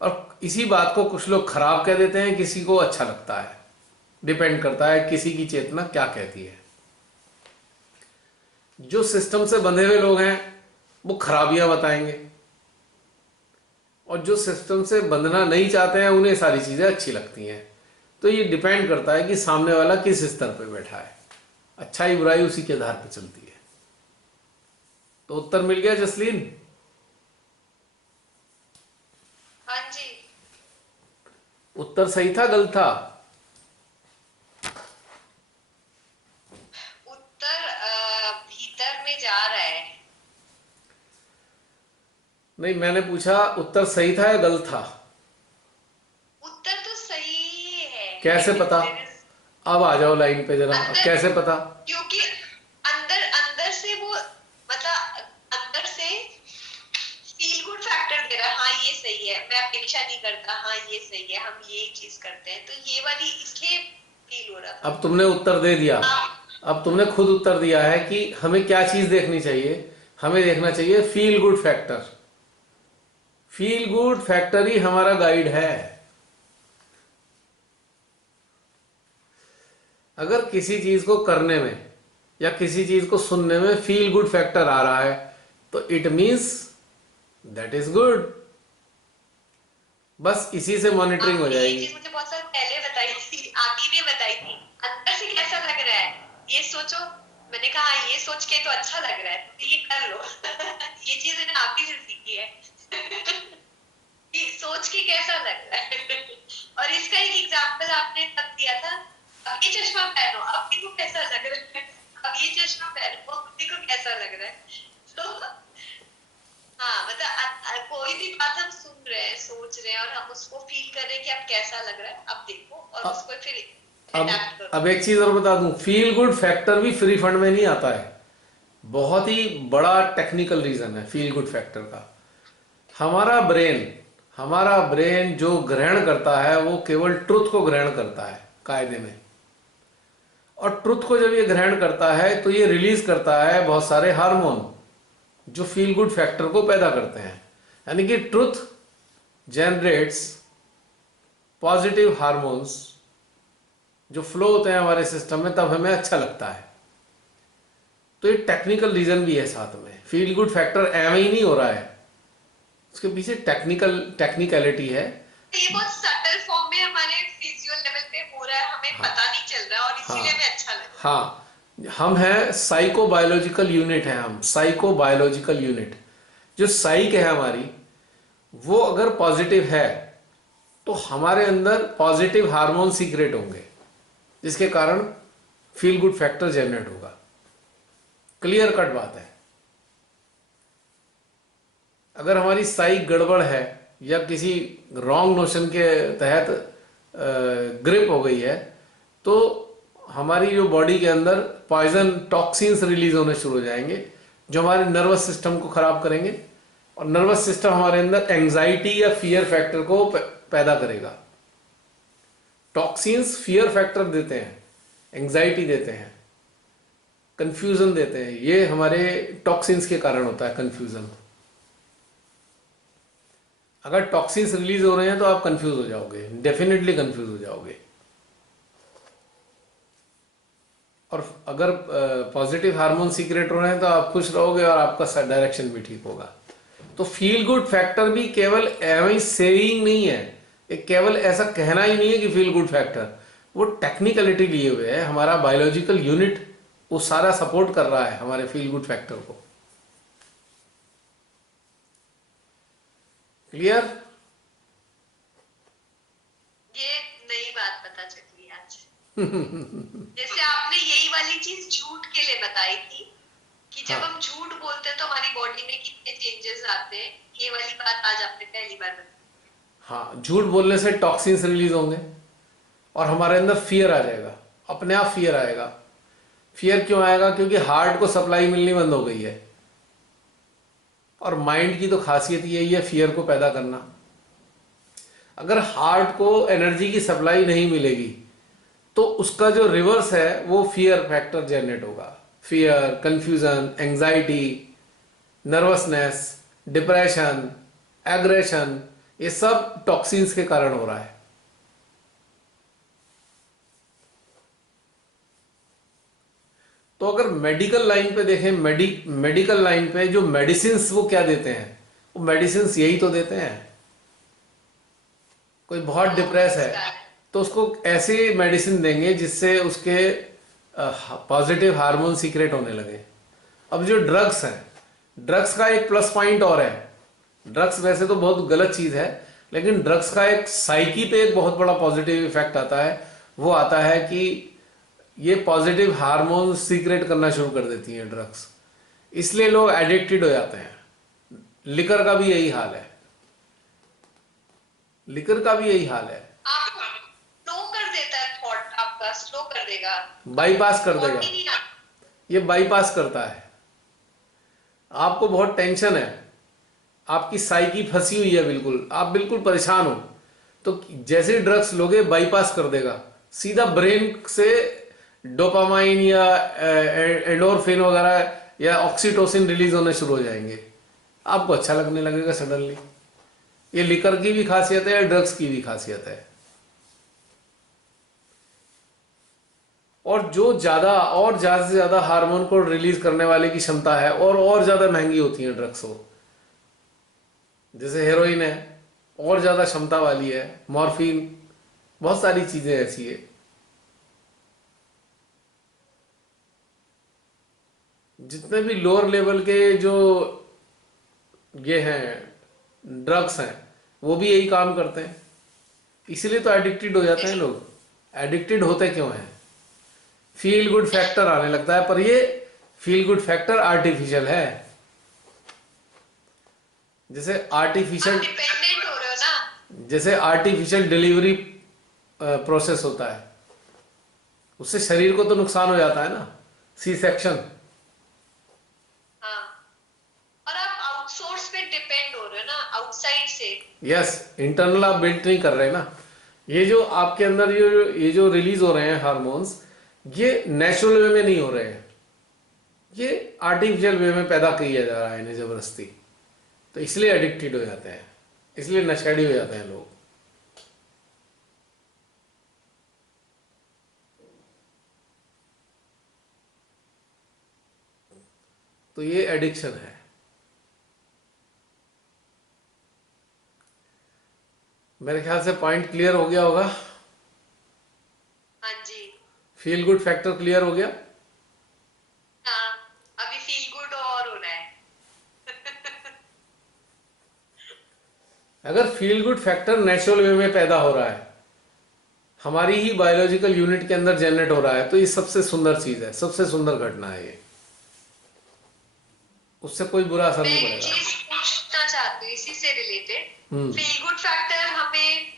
और इसी बात को कुछ लोग खराब कह देते हैं, किसी को अच्छा लगता है, डिपेंड करता है किसी की चेतना क्या कहती है। जो सिस्टम से बंधे हुए लोग हैं वो खराबियां बताएंगे, और जो सिस्टम से बंधना नहीं चाहते हैं उन्हें सारी चीजें अच्छी लगती हैं। तो ये डिपेंड करता है कि सामने वाला किस स्तर पे बैठा है, अच्छाई बुराई उसी के आधार पे चलती है। तो उत्तर मिल गया जसलीन? हाँ जी। उत्तर सही था गलत था? उत्तर भीतर में जा रहा है। नहीं, मैंने पूछा उत्तर सही था या गलत था? उत्तर तो सही है। कैसे पता? अब आ जाओ लाइन पे जरा, अब अंदर- कैसे पता? क्योंकि अंदर अंदर से वो मतलब अंदर से फील गुड फैक्टर दे रहा है, हाँ ये सही है, मैं अपेक्षा नहीं करता, हाँ ये सही है, हम ये चीज करते हैं, तो ये वाली इसलिए फील हो रहा था। अब तुमने उत्तर दे दिया, अब तुमने खुद उत्तर दिया है कि हमें क्या चीज देखनी चाहिए। हमें देखना चाहिए feel good factor. Feel good factor ही हमारा गाइड है। अगर किसी चीज को करने में या किसी चीज को सुनने में फील गुड फैक्टर आ रहा है तो it means that is good. बस इसी से मॉनिटरिंग हो आपने ये जाएगी। चीज मुझे बहुत साल पहले बताई थी, आप ही ने बताई थी, अंदर से कैसा लग रहा है ये सोचो। मैंने कहा हाँ, ये सोच के तो अच्छा लग रहा है तो ये कर लो। ये चीज मैंने आप ही से सीखी है। कि सोच के कैसा लग रहा है। और इसका एक एग्जांपल आपने तब दिया था, अब ये चश्मा पहनो, अब देखो कैसा लग रहा है, अब ये चश्मा पहनो, देखो कैसा लग रहा है। तो हाँ मतलब कोई भी बात हम सुन रहे हैं, सोच रहे हैं और हम उसको फील कर रहे हैं कि अब कैसा लग रहा है, अब देखो और उसको फिर अडैप्ट करो। अब एक चीज और बता दूं, फील गुड फैक्टर भी फ्री फंड में नहीं आता है। बहुत ही बड़ा टेक्निकल रीजन है फील गुड फैक्टर का। हमारा ब्रेन जो ग्रहण करता है वो केवल ट्रुथ को ग्रहण करता है कायदे में। और ट्रुथ को जब ये ग्रहण करता है तो ये रिलीज करता है बहुत सारे हार्मोन जो फील गुड फैक्टर को पैदा करते हैं। यानी कि ट्रुथ जनरेट्स पॉजिटिव हार्मोन्स जो फ्लो होते हैं हमारे सिस्टम में, तब हमें अच्छा लगता है। तो ये टेक्निकल रीजन भी है साथ में। फील गुड फैक्टर एवं ही नहीं हो रहा है, उसके पीछे टेक्निकलिटी है। ये बहुत सटल फॉर्म में हमारे फिजिकल लेवल पे हो रहा है, हमें पता नहीं चल रहा और इसीलिए हमें अच्छा लग रहा है। हाँ, हम हैं साइकोबायोलॉजिकल यूनिट है, हम साइकोबायोलॉजिकल यूनिट। जो साइक है हमारी, वो अगर पॉजिटिव है तो हमारे अंदर पॉजिटिव हार्मोन सीक्रेट होंगे जिसके कारण फील गुड फैक्टर जनरेट होगा। क्लियर कट बात है। अगर हमारी साइक गड़बड़ है या किसी रॉन्ग नोशन के तहत ग्रिप हो गई है तो हमारी जो बॉडी के अंदर पॉइजन टॉक्सिन्स रिलीज होने शुरू हो जाएंगे जो हमारे नर्वस सिस्टम को खराब करेंगे। और नर्वस सिस्टम हमारे अंदर एंजाइटी या फियर फैक्टर को पैदा करेगा। टॉक्सिन्स फियर फैक्टर देते हैं, एंजाइटी देते हैं, कंफ्यूजन देते हैं। ये हमारे टॉक्सिन्स के कारण होता है कंफ्यूजन। अगर टॉक्सिन्स रिलीज हो रहे हैं तो आप कंफ्यूज हो जाओगे, डेफिनेटली कंफ्यूज हो जाओगे। और अगर पॉजिटिव हार्मोन सीक्रेट हो रहे हैं तो आप खुश रहोगे और आपका डायरेक्शन भी ठीक होगा। तो फील गुड फैक्टर भी केवल एवं सेइंग नहीं है, एक केवल ऐसा कहना ही नहीं है कि फील गुड फैक्टर, वो टेक्निकलिटी लिए हुए है। हमारा बायोलॉजिकल यूनिट वो सारा सपोर्ट कर रहा है हमारे फील गुड फैक्टर को। क्लियर? ये नई बात पता चली आज। जैसे आपने यही वाली चीज झूठ के लिए बताई थी कि जब हाँ। हम झूठ बोलते हैं तो हमारी बॉडी में कितने चेंजेस आते हैं, ये वाली बात आज आपने पहली बार बताई। हाँ, झूठ बोलने से टॉक्सिन्स रिलीज होंगे और हमारे अंदर फियर आ जाएगा, अपने आप फियर आएगा। फियर क्यों आएगा? क्योंकि हार्ट को सप्लाई मिलनी बंद हो गई है। और माइंड की तो खासियत यही है फियर को पैदा करना। अगर हार्ट को एनर्जी की सप्लाई नहीं मिलेगी तो उसका जो रिवर्स है वो फियर फैक्टर जनरेट होगा। Fear, confusion, anxiety, nervousness, depression, aggression, ये सब टॉक्सिन्स के कारण हो रहा है। तो अगर मेडिकल लाइन पे देखें, मेडिकल लाइन पे जो मेडिसिन्स वो क्या देते हैं, वो मेडिसिन्स यही तो देते हैं। कोई बहुत डिप्रेस है तो उसको ऐसे मेडिसिन देंगे जिससे उसके पॉजिटिव हार्मोन सीक्रेट होने लगे। अब जो ड्रग्स हैं, ड्रग्स का एक प्लस पॉइंट और है। ड्रग्स वैसे तो बहुत गलत चीज है, लेकिन ड्रग्स का एक साइकी पे एक बहुत बड़ा पॉजिटिव इफेक्ट आता है। वो आता है कि ये पॉजिटिव हार्मोन सीक्रेट करना शुरू कर देती हैं ड्रग्स, इसलिए लोग एडिक्टेड हो जाते हैं। लिकर का भी यही हाल है, लिकर का भी यही हाल है। आपको स्लो कर देता है, थॉट आपका स्लो कर देगा, बाईपास कर थॉट देगा, ही नहीं आता। ये बाईपास करता है। आपको बहुत टेंशन है, आपकी साइकी फंसी हुई है, बिल्कुल आप बिल्कुल परेशान हो, तो जैसे ड्रग्स लोगे बाईपास कर देगा, सीधा ब्रेन से डोपामाइन या एंडोर्फिन वगैरह या ऑक्सीटोसिन रिलीज होने शुरू हो जाएंगे, आपको अच्छा लगने लगेगा सडनली। ये लिकर की भी खासियत है, ड्रग्स की भी खासियत है। और जो ज्यादा से ज्यादा हार्मोन को रिलीज करने वाले की क्षमता है और ज्यादा महंगी होती है ड्रग्स वो। जैसे हेरोइन है, और ज्यादा क्षमता वाली है, मॉर्फिन, बहुत सारी चीजें ऐसी है। जितने भी लोअर लेवल के जो ये हैं ड्रग्स हैं, वो भी यही काम करते हैं, इसीलिए तो एडिक्टेड हो जाते हैं लोग। एडिक्टेड होते क्यों हैं? फील गुड फैक्टर आने लगता है, पर ये फील गुड फैक्टर आर्टिफिशियल है। जैसे आर्टिफिशियल डिपेंडेंट हो रहे हो ना। जैसे आर्टिफिशियल डिलीवरी प्रोसेस होता है, उससे शरीर को तो नुकसान हो जाता है ना, सी सेक्शन। हाँ, और आप आउटसोर्स पे डिपेंड हो रहे हो ना, आउटसाइड से। यस, इंटरनल आप बिल्ड नहीं कर रहे ना। ये जो आपके अंदर ये जो रिलीज हो रहे हैं हार्मोन्स, ये नेचुरल वे में नहीं हो रहे हैं, ये आर्टिफिशियल वे में पैदा किया जा रहा है इन्हें जबरदस्ती। तो इसलिए एडिक्टेड हो जाते हैं, इसलिए नशेड़ी हो जाते हैं लोग। तो ये एडिक्शन है। मेरे ख्याल से पॉइंट क्लियर हो गया होगा। हाँ जी। फील गुड फैक्टर क्लियर हो गया। हाँ, अभी फील गुड और हो रहा है। अगर feel good factor natural way में पैदा हो रहा है, हमारी ही बायोलॉजिकल यूनिट के अंदर जनरेट हो रहा है, तो ये सबसे सुंदर चीज है, सबसे सुंदर घटना है ये। उससे कोई बुरा असर मैं नहीं एक पड़ेगा। चीज पूछना चाहती हूँ इसी से रिलेटेड। हम्म। फील गुड फैक्टर हमें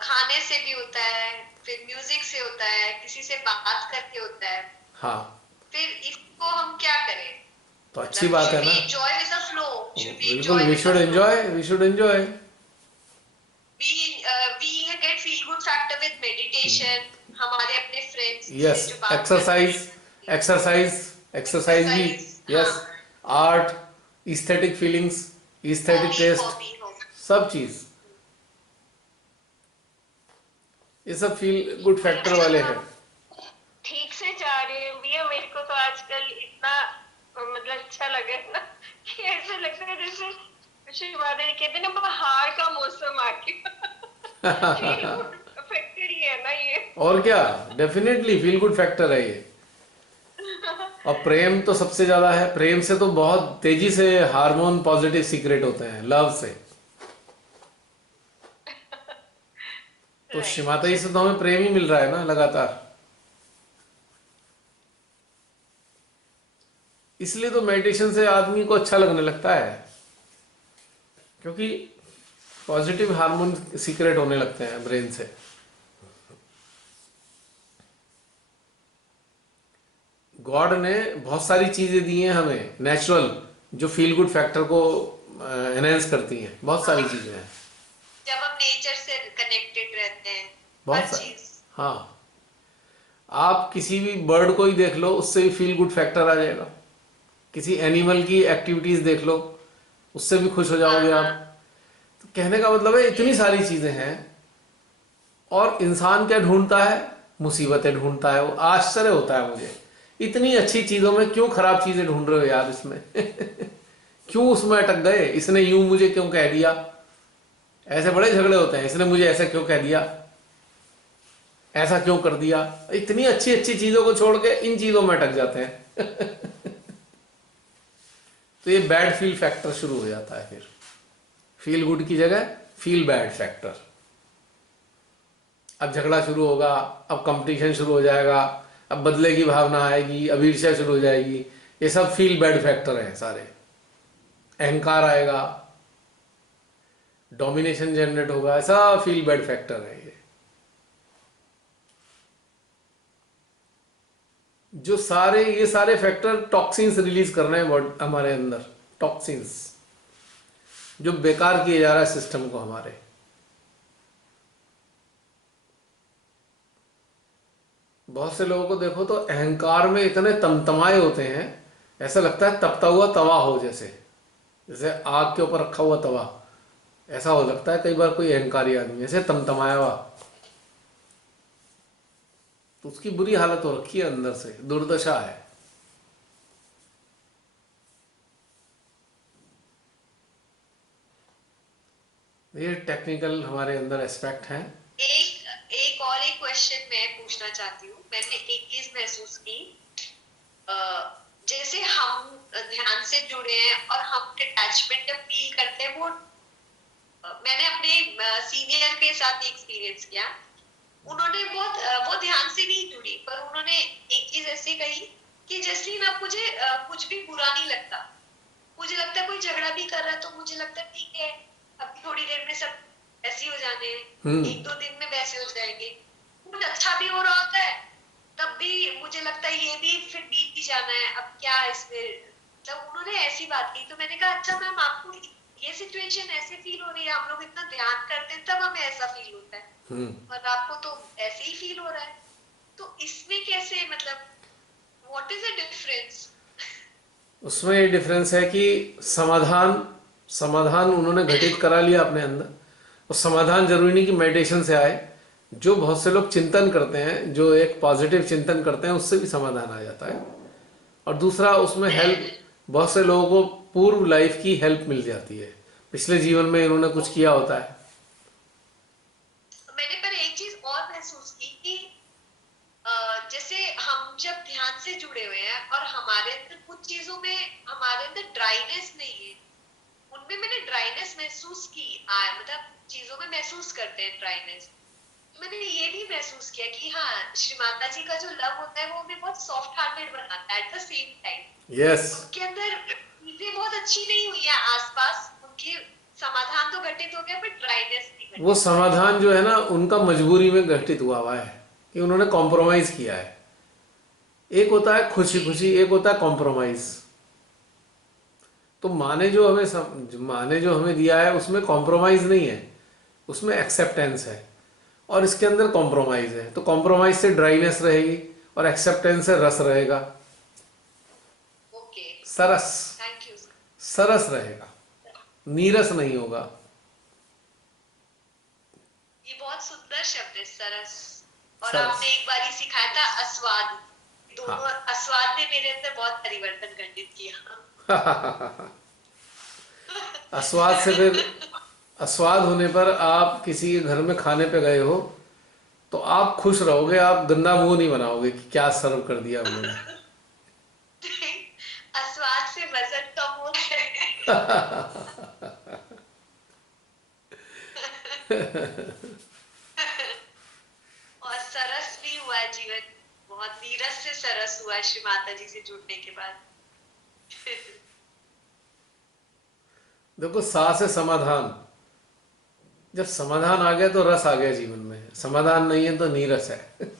खाने से भी होता है, फिर म्यूजिक से होता है, किसी से बात करके होता है। हाँ, फिर इसको हम क्या करें? तो अच्छी बात है ना। एंजॉय विद द फ्लो, बिल्कुल, we should enjoy, we should enjoy. We get feel good factor with meditation, हमारे अपने फ्रेंड्स यस, से जो बात एक्सरसाइज, एक्सरसाइज भी, yes, art, aesthetic feelings, aesthetic taste, सब चीज, ये सब फील गुड फैक्टर वाले हैं। ठीक से जा रहे हैं भैया। मेरे को तो आजकल इतना मतलब अच्छा लगे ना कि ऐसे लगता है जैसे शिवानी कहते हैं ना, बाहर का मौसम आके फील गुड फैक्टर ही है ना ये। और क्या, डेफिनेटली फील गुड फैक्टर है ये। और प्रेम तो सबसे ज्यादा है। प्रेम से तो बहुत तेजी से हार्मोन पॉजिटिव सीक्रेट होते हैं, लव से। तो शिमाताई से तो हमें प्रेम ही मिल रहा है ना लगातार। इसलिए तो मेडिटेशन से आदमी को अच्छा लगने लगता है, क्योंकि पॉजिटिव हार्मोन सीक्रेट होने लगते हैं ब्रेन से। गॉड ने बहुत सारी चीजें दी हैं हमें नेचुरल, जो फील गुड फैक्टर को एनहेंस करती हैं। बहुत सारी चीजें हैं, जब हम नेचर से कनेक्टेड रहते हैं, बहुत हर सारी। चीज। हाँ, आप किसी भी बर्ड को ही देख लो, उससे भी फील गुड फैक्टर आ जाएगा। किसी एनिमल की एक्टिविटीज देख लो, उससे भी खुश हो जाओगे आप। कहने का मतलब है इतनी सारी चीजें हैं, और इंसान क्या ढूंढता है? मुसीबतें ढूंढता है। वो आश्चर्य होता है मुझे, इतनी अच्छी चीजों में क्यों खराब चीजें ढूंढ रहे हो यार इसमें? क्यों उसमें अटक गए? इसने यूं मुझे क्यों कह दिया? ऐसे बड़े झगड़े होते हैं, इसने मुझे ऐसा क्यों कह दिया, ऐसा क्यों कर दिया। इतनी अच्छी अच्छी चीजों को छोड़ के इन चीजों में अटक जाते हैं। तो ये बैड फील फैक्टर शुरू हो जाता है। फिर फील गुड की जगह फील बैड फैक्टर। अब झगड़ा शुरू होगा, अब कंपटीशन शुरू हो जाएगा, अब बदले की भावना आएगी, अब ईर्ष्या शुरू हो जाएगी। ये सब फील बैड फैक्टर हैं सारे। अहंकार आएगा, डोमिनेशन जनरेट होगा, ऐसा फील बैड फैक्टर है ये। ये सारे फैक्टर टॉक्सिन्स रिलीज कर रहे हैं हमारे अंदर, टॉक्सिन्स जो बेकार किए जा रहा है सिस्टम को हमारे। बहुत से लोगों को देखो तो अहंकार में इतने तमतमाए होते हैं, ऐसा लगता है तपता हुआ तवा हो, जैसे आग के ऊपर रखा हुआ तवा। ऐसा हो लगता है कई बार कोई अहंकारी आदमी ऐसे तमतमाया हुआ, तो उसकी बुरी हालत हो रखी है, अंदर से दुर्दशा है। ये टेक्निकल हमारे अंदर एस्पेक्ट हैं। एक क्वेश्चन मैं पूछना चाहती हूँ। मैंने एक चीज महसूस की, जैसे हम ध्यान से जुड़े हैं और हम अटैचमेंट जब फील करते हैं, वो मैंने अपने सीनियर के साथ एक्सपीरियंस किया। उन्होंने वो ध्यान से नहीं जुड़ी, पर उन्होंने एक चीज ऐसी कही कि जैसे ना मुझे कुछ भी बुरा नहीं लगता। मुझे लगता है कोई झगड़ा भी कर रहा है तो मुझे लगता है ठीक है, अभी थोड़ी देर में सब ऐसे हो जाने हैं, एक दो दिन में वैसे हो जाएंगे। कुछ अच्छा भी हो रहा होता है तब भी मुझे लगता है ये भी फिर बीत भी जाना है, अब क्या इसमें। जब उन्होंने ऐसी बात की तो मैंने कहा अच्छा मैम, आपको ये सिचुएशन ऐसे फील हो रही है, हम लोग इतना ध्यान करते हैं तब हमें ऐसा फील होता है, और आपको तो ऐसे ही फील हो रहा है, तो इसमें कैसे, मतलब व्हाट इज द डिफरेंस? उसमें ये डिफरेंस है कि समाधान उन्होंने घटित करा लिया अपने अंदर। और समाधान जरूरी नहीं कि मेडिटेशन से आए। जो बहुत से लोग चिंतन करते हैं, जो एक पॉजिटिव चिंतन करते हैं, उससे भी समाधान आ जाता है। और दूसरा, उसमें हेल्प, बहुत से लोगों को पूर्व लाइफ की हेल्प मिल जाती है, पिछले जीवन में इन्होंने कुछ किया होता है। मैंने पर एक चीज और महसूस की कि जैसे हम जब ध्यान से जुड़े हुए हैं और हमारे अंदर कुछ चीजों में हमारे अंदर ड्राइनेस नहीं है, उनमें मैंने ड्राइनेस महसूस की। मतलब चीजों में महसूस करते हैं ड्राइनेस। मैंने ये भी महसूस किया कि हाँ, श्री माता जी का जो लव होता है वो हमें बहुत सॉफ्ट हार्टेड बनाता है। At the same time yes, उनके अंदर चीजें बहुत अच्छी नहीं हुई है आसपास, उनके समाधान तो घटित हो गया, पर ड्राइनेस नहीं घटित। वो समाधान जो है ना, उनका मजबूरी में घटित हुआ है कि उन्होंने कॉम्प्रोमाइज किया है। एक होता है खुशी खुशी, एक होता है कॉम्प्रोमाइज। तो माँ ने जो हमें दिया है उसमें कॉम्प्रोमाइज नहीं है, उसमें एक्सेप्टेंस है। और इसके अंदर कॉम्प्रोमाइज है, तो कॉम्प्रोमाइज से ड्राइनेस रहेगी और एक्सेप्टेंस से रस रहेगा। ओके, सरस, थैंक यू। सरस रहेगा, नीरस नहीं होगा। ये बहुत सुंदर शब्द है, सरस। और सरस। आपने एक बार ही सिखाया था अस्वाद। दोनों हाँ। अस्वाद ने मेरे अंदर बहुत परिवर्तन घटित किया। अस्वाद से फिर, अस्वाद होने पर आप किसी के घर में खाने पे गए हो तो आप खुश रहोगे, आप गंदा मुंह नहीं बनाओगे कि क्या सर्व कर दिया उन्होंने। अस्वाद से वजन कम हो गया। और सरस भी हुआ है जीवन, बहुत नीरस से सरस हुआ है श्री माता जी से जुड़ने के बाद। देखो, सा से समाधान, जब समाधान आ गया तो रस आ गया जीवन में, समाधान नहीं है तो नीरस है।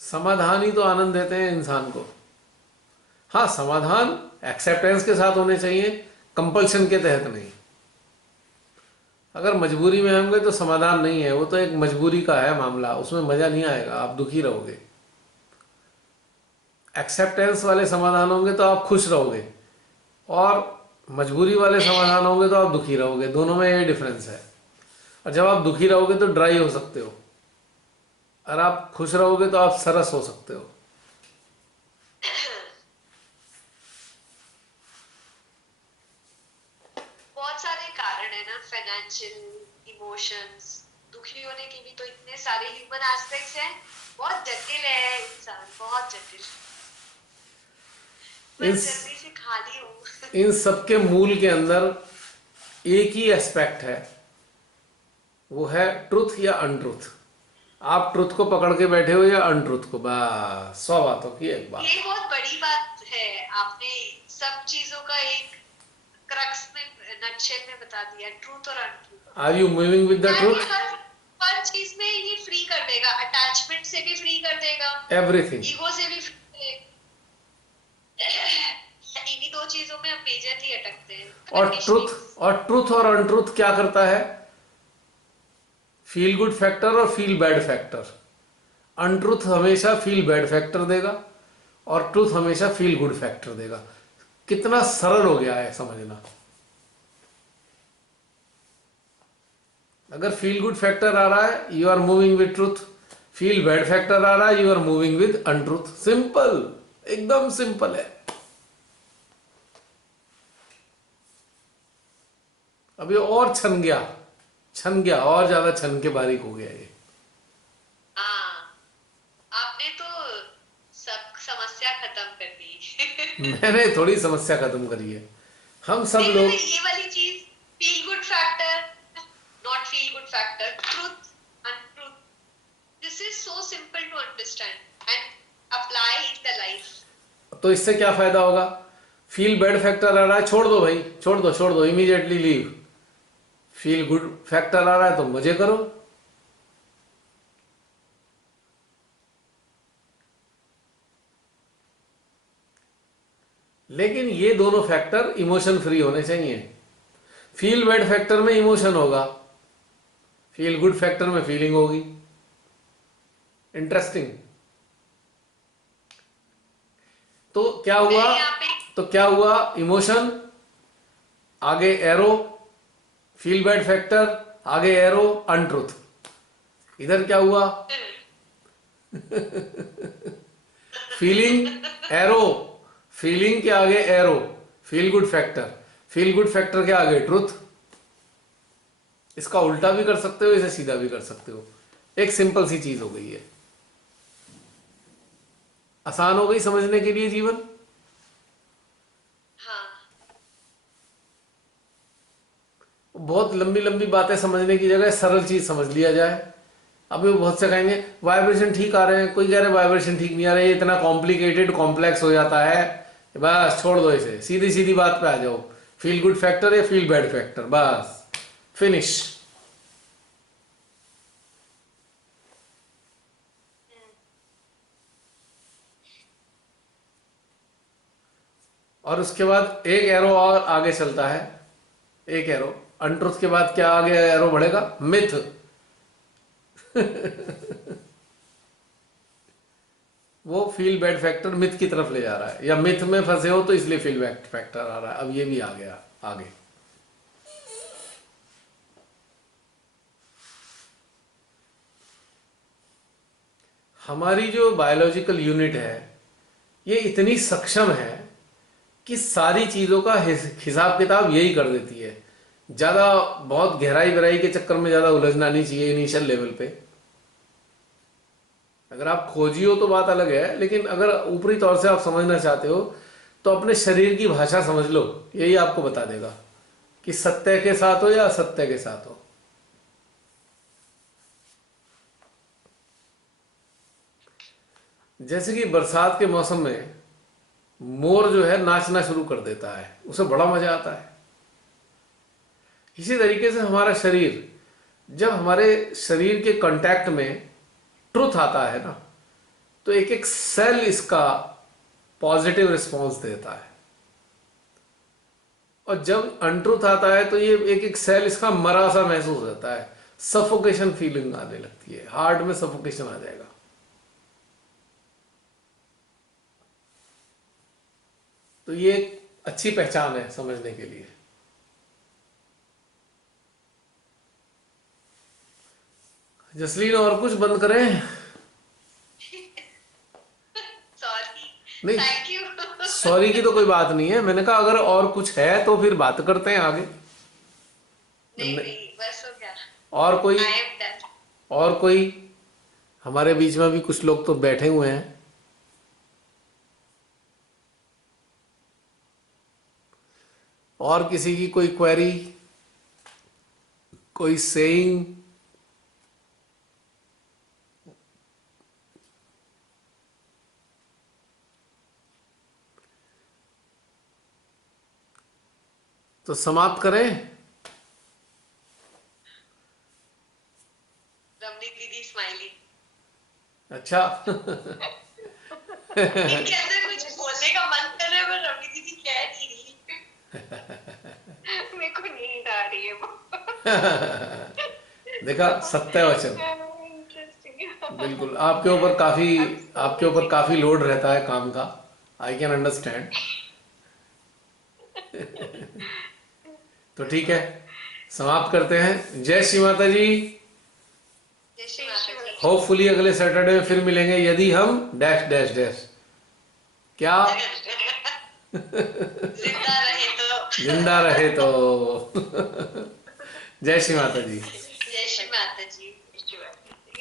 समाधान ही तो आनंद देते हैं इंसान को। हाँ, समाधान एक्सेप्टेंस के साथ होने चाहिए, कंपल्शन के तहत नहीं। अगर मजबूरी में होंगे तो समाधान नहीं है, वो तो एक मजबूरी का है मामला, उसमें मजा नहीं आएगा, आप दुखी रहोगे। एक्सेप्टेंस वाले समाधान होंगे तो आप खुश रहोगे और मजबूरी वाले समाधान होंगे तो आप दुखी रहोगे, दोनों में ये डिफरेंस है। और जब आप दुखी रहोगे तो ड्राई हो सकते हो, और आप खुश रहोगे तो आप सरस हो सकते हो। बहुत सारे कारण है ना, फाइनेंशियल, इमोशंस, दुखी होने के भी तो इतने सारे ह्यूमन एस्पेक्ट्स हैं। बहुत जटिल है इंसान, बहुत जटिल। मैं जल्दी से खाली हूँ। इन सबके मूल के अंदर एक ही एस्पेक्ट है, वो है ट्रुथ या अनट्रुथ। आप ट्रुथ को पकड़ के बैठे हो या अनट्रुथ को, बस 100 बातों की एक बात। ये बहुत बड़ी बात है, आपने सब चीजों का एक क्रक्स में, नटशेल में बता दिया, ट्रूथ और untruth. Are you moving with the truth? हर चीज में ये फ्री कर देगा, अटैचमेंट से भी फ्री कर देगा, एवरीथिंग, ईगो से भी फ्री करेगा। इन्हीं दो चीजों में हम मेजरली अटकते हैं। और ट्रुथ और अनट्रुथ क्या करता है? फील गुड फैक्टर और फील बैड फैक्टर। अनट्रुथ हमेशा फील बैड फैक्टर देगा और ट्रुथ हमेशा फील गुड फैक्टर देगा। कितना सरल हो गया है समझना। अगर फील गुड फैक्टर आ रहा है, you are moving with truth. Feel bad factor आ रहा है, you are moving with untruth. Simple, एकदम सिंपल है। अब ये और छन गया और ज्यादा छन के बारीक हो गया ये। हाँ, आपने तो सब समस्या खत्म कर दी। मैंने थोड़ी समस्या खत्म करी है। हम सब नहीं, लोग, ये वाली चीज, feel good factor, not feel good factor, truth, untruth, this is so simple to understand and apply in the life. तो इससे क्या फायदा होगा? फील बैड फैक्टर आ रहा है, छोड़ दो भाई, छोड़ दो, immediately leave. Feel good factor आ रहा है तो मजे करो। लेकिन ये दोनों फैक्टर इमोशन फ्री होने चाहिए। फील बैड फैक्टर में इमोशन होगा, फील गुड फैक्टर में फीलिंग होगी। इंटरेस्टिंग। तो क्या हुआ? इमोशन आगे एरो, फील बैड फैक्टर आगे एरो, अनट्रुथ। इधर क्या हुआ? फीलिंग एरो, फीलिंग के आगे arrow, feel good factor, feel good factor के आगे ट्रुथ। इसका उल्टा भी कर सकते हो, इसे सीधा भी कर सकते हो। एक सिंपल सी चीज हो गई है, आसान हो गई समझने के लिए जीवन। बहुत लंबी लंबी बातें समझने की जगह सरल चीज समझ लिया जाए। अभी बहुत से कहेंगे वाइब्रेशन ठीक आ रहे हैं, कोई कह रहे वाइब्रेशन ठीक नहीं आ रहे, इतना कॉम्प्लिकेटेड कॉम्प्लेक्स हो जाता है, बस छोड़ दो इसे, सीधी सीधी बात पे आ जाओ। फील गुड फैक्टर या फील बैड फैक्टर, बस फिनिश। और उसके बाद एक एरो और आगे चलता है, एक एरो। अनट्रुथ के बाद क्या आगे एरो बढ़ेगा? मिथ। वो फील बैड फैक्टर मिथ की तरफ ले जा रहा है, या मिथ में फंसे हो तो इसलिए फील बैड फैक्टर आ रहा है। अब ये भी आ गया आगे। हमारी जो बायोलॉजिकल यूनिट है ये इतनी सक्षम है कि सारी चीजों का हिसाब किताब यही कर देती है। ज्यादा बहुत गहराई गहराई के चक्कर में ज्यादा उलझना नहीं चाहिए इनिशियल लेवल पे। अगर आप खोजी हो तो बात अलग है, लेकिन अगर ऊपरी तौर से आप समझना चाहते हो तो अपने शरीर की भाषा समझ लो, यही आपको बता देगा कि सत्य के साथ हो या असत्य के साथ हो। जैसे कि बरसात के मौसम में मोर जो है नाचना शुरू कर देता है, उसे बड़ा मजा आता है। इसी तरीके से हमारा शरीर, जब हमारे शरीर के कांटेक्ट में ट्रुथ आता है ना, तो एक एक सेल इसका पॉजिटिव रिस्पॉन्स देता है। और जब अनट्रुथ आता है तो ये एक एक सेल इसका मरा सा महसूस होता है, सफोकेशन फीलिंग आने लगती है, हार्ट में सफोकेशन आ जाएगा। तो ये अच्छी पहचान है समझने के लिए। जसलीन और कुछ बंद करें? सॉरी, नहीं, थैंक यू। सॉरी की तो कोई बात नहीं है। मैंने कहा अगर और कुछ है तो फिर बात करते हैं आगे। नहीं नहीं, बस हो गया। और कोई, आई एम डन। और कोई? हमारे बीच में भी कुछ लोग तो बैठे हुए हैं। और किसी की कोई क्वेरी, कोई सेइंग? तो समाप्त करें? रमनी दीदी स्माइली। अच्छा। इनके अंदर कुछ बोलने का मन कर रहा है पर रमनी दीदी कह नहीं रही। मेरे को नींद आ रही है वो। देखा, सत्य वचन। इंटरेस्टिंग। बिल्कुल, आपके ऊपर काफी लोड रहता है काम का। I can understand. तो ठीक है, समाप्त करते हैं। जय श्री माता जी। जय श्री माता जी। होपफुली अगले सैटरडे में फिर मिलेंगे, यदि हम डैश डैश डैश क्या जिंदा रहे तो। जिंदा रहे तो। जय श्री माता जी।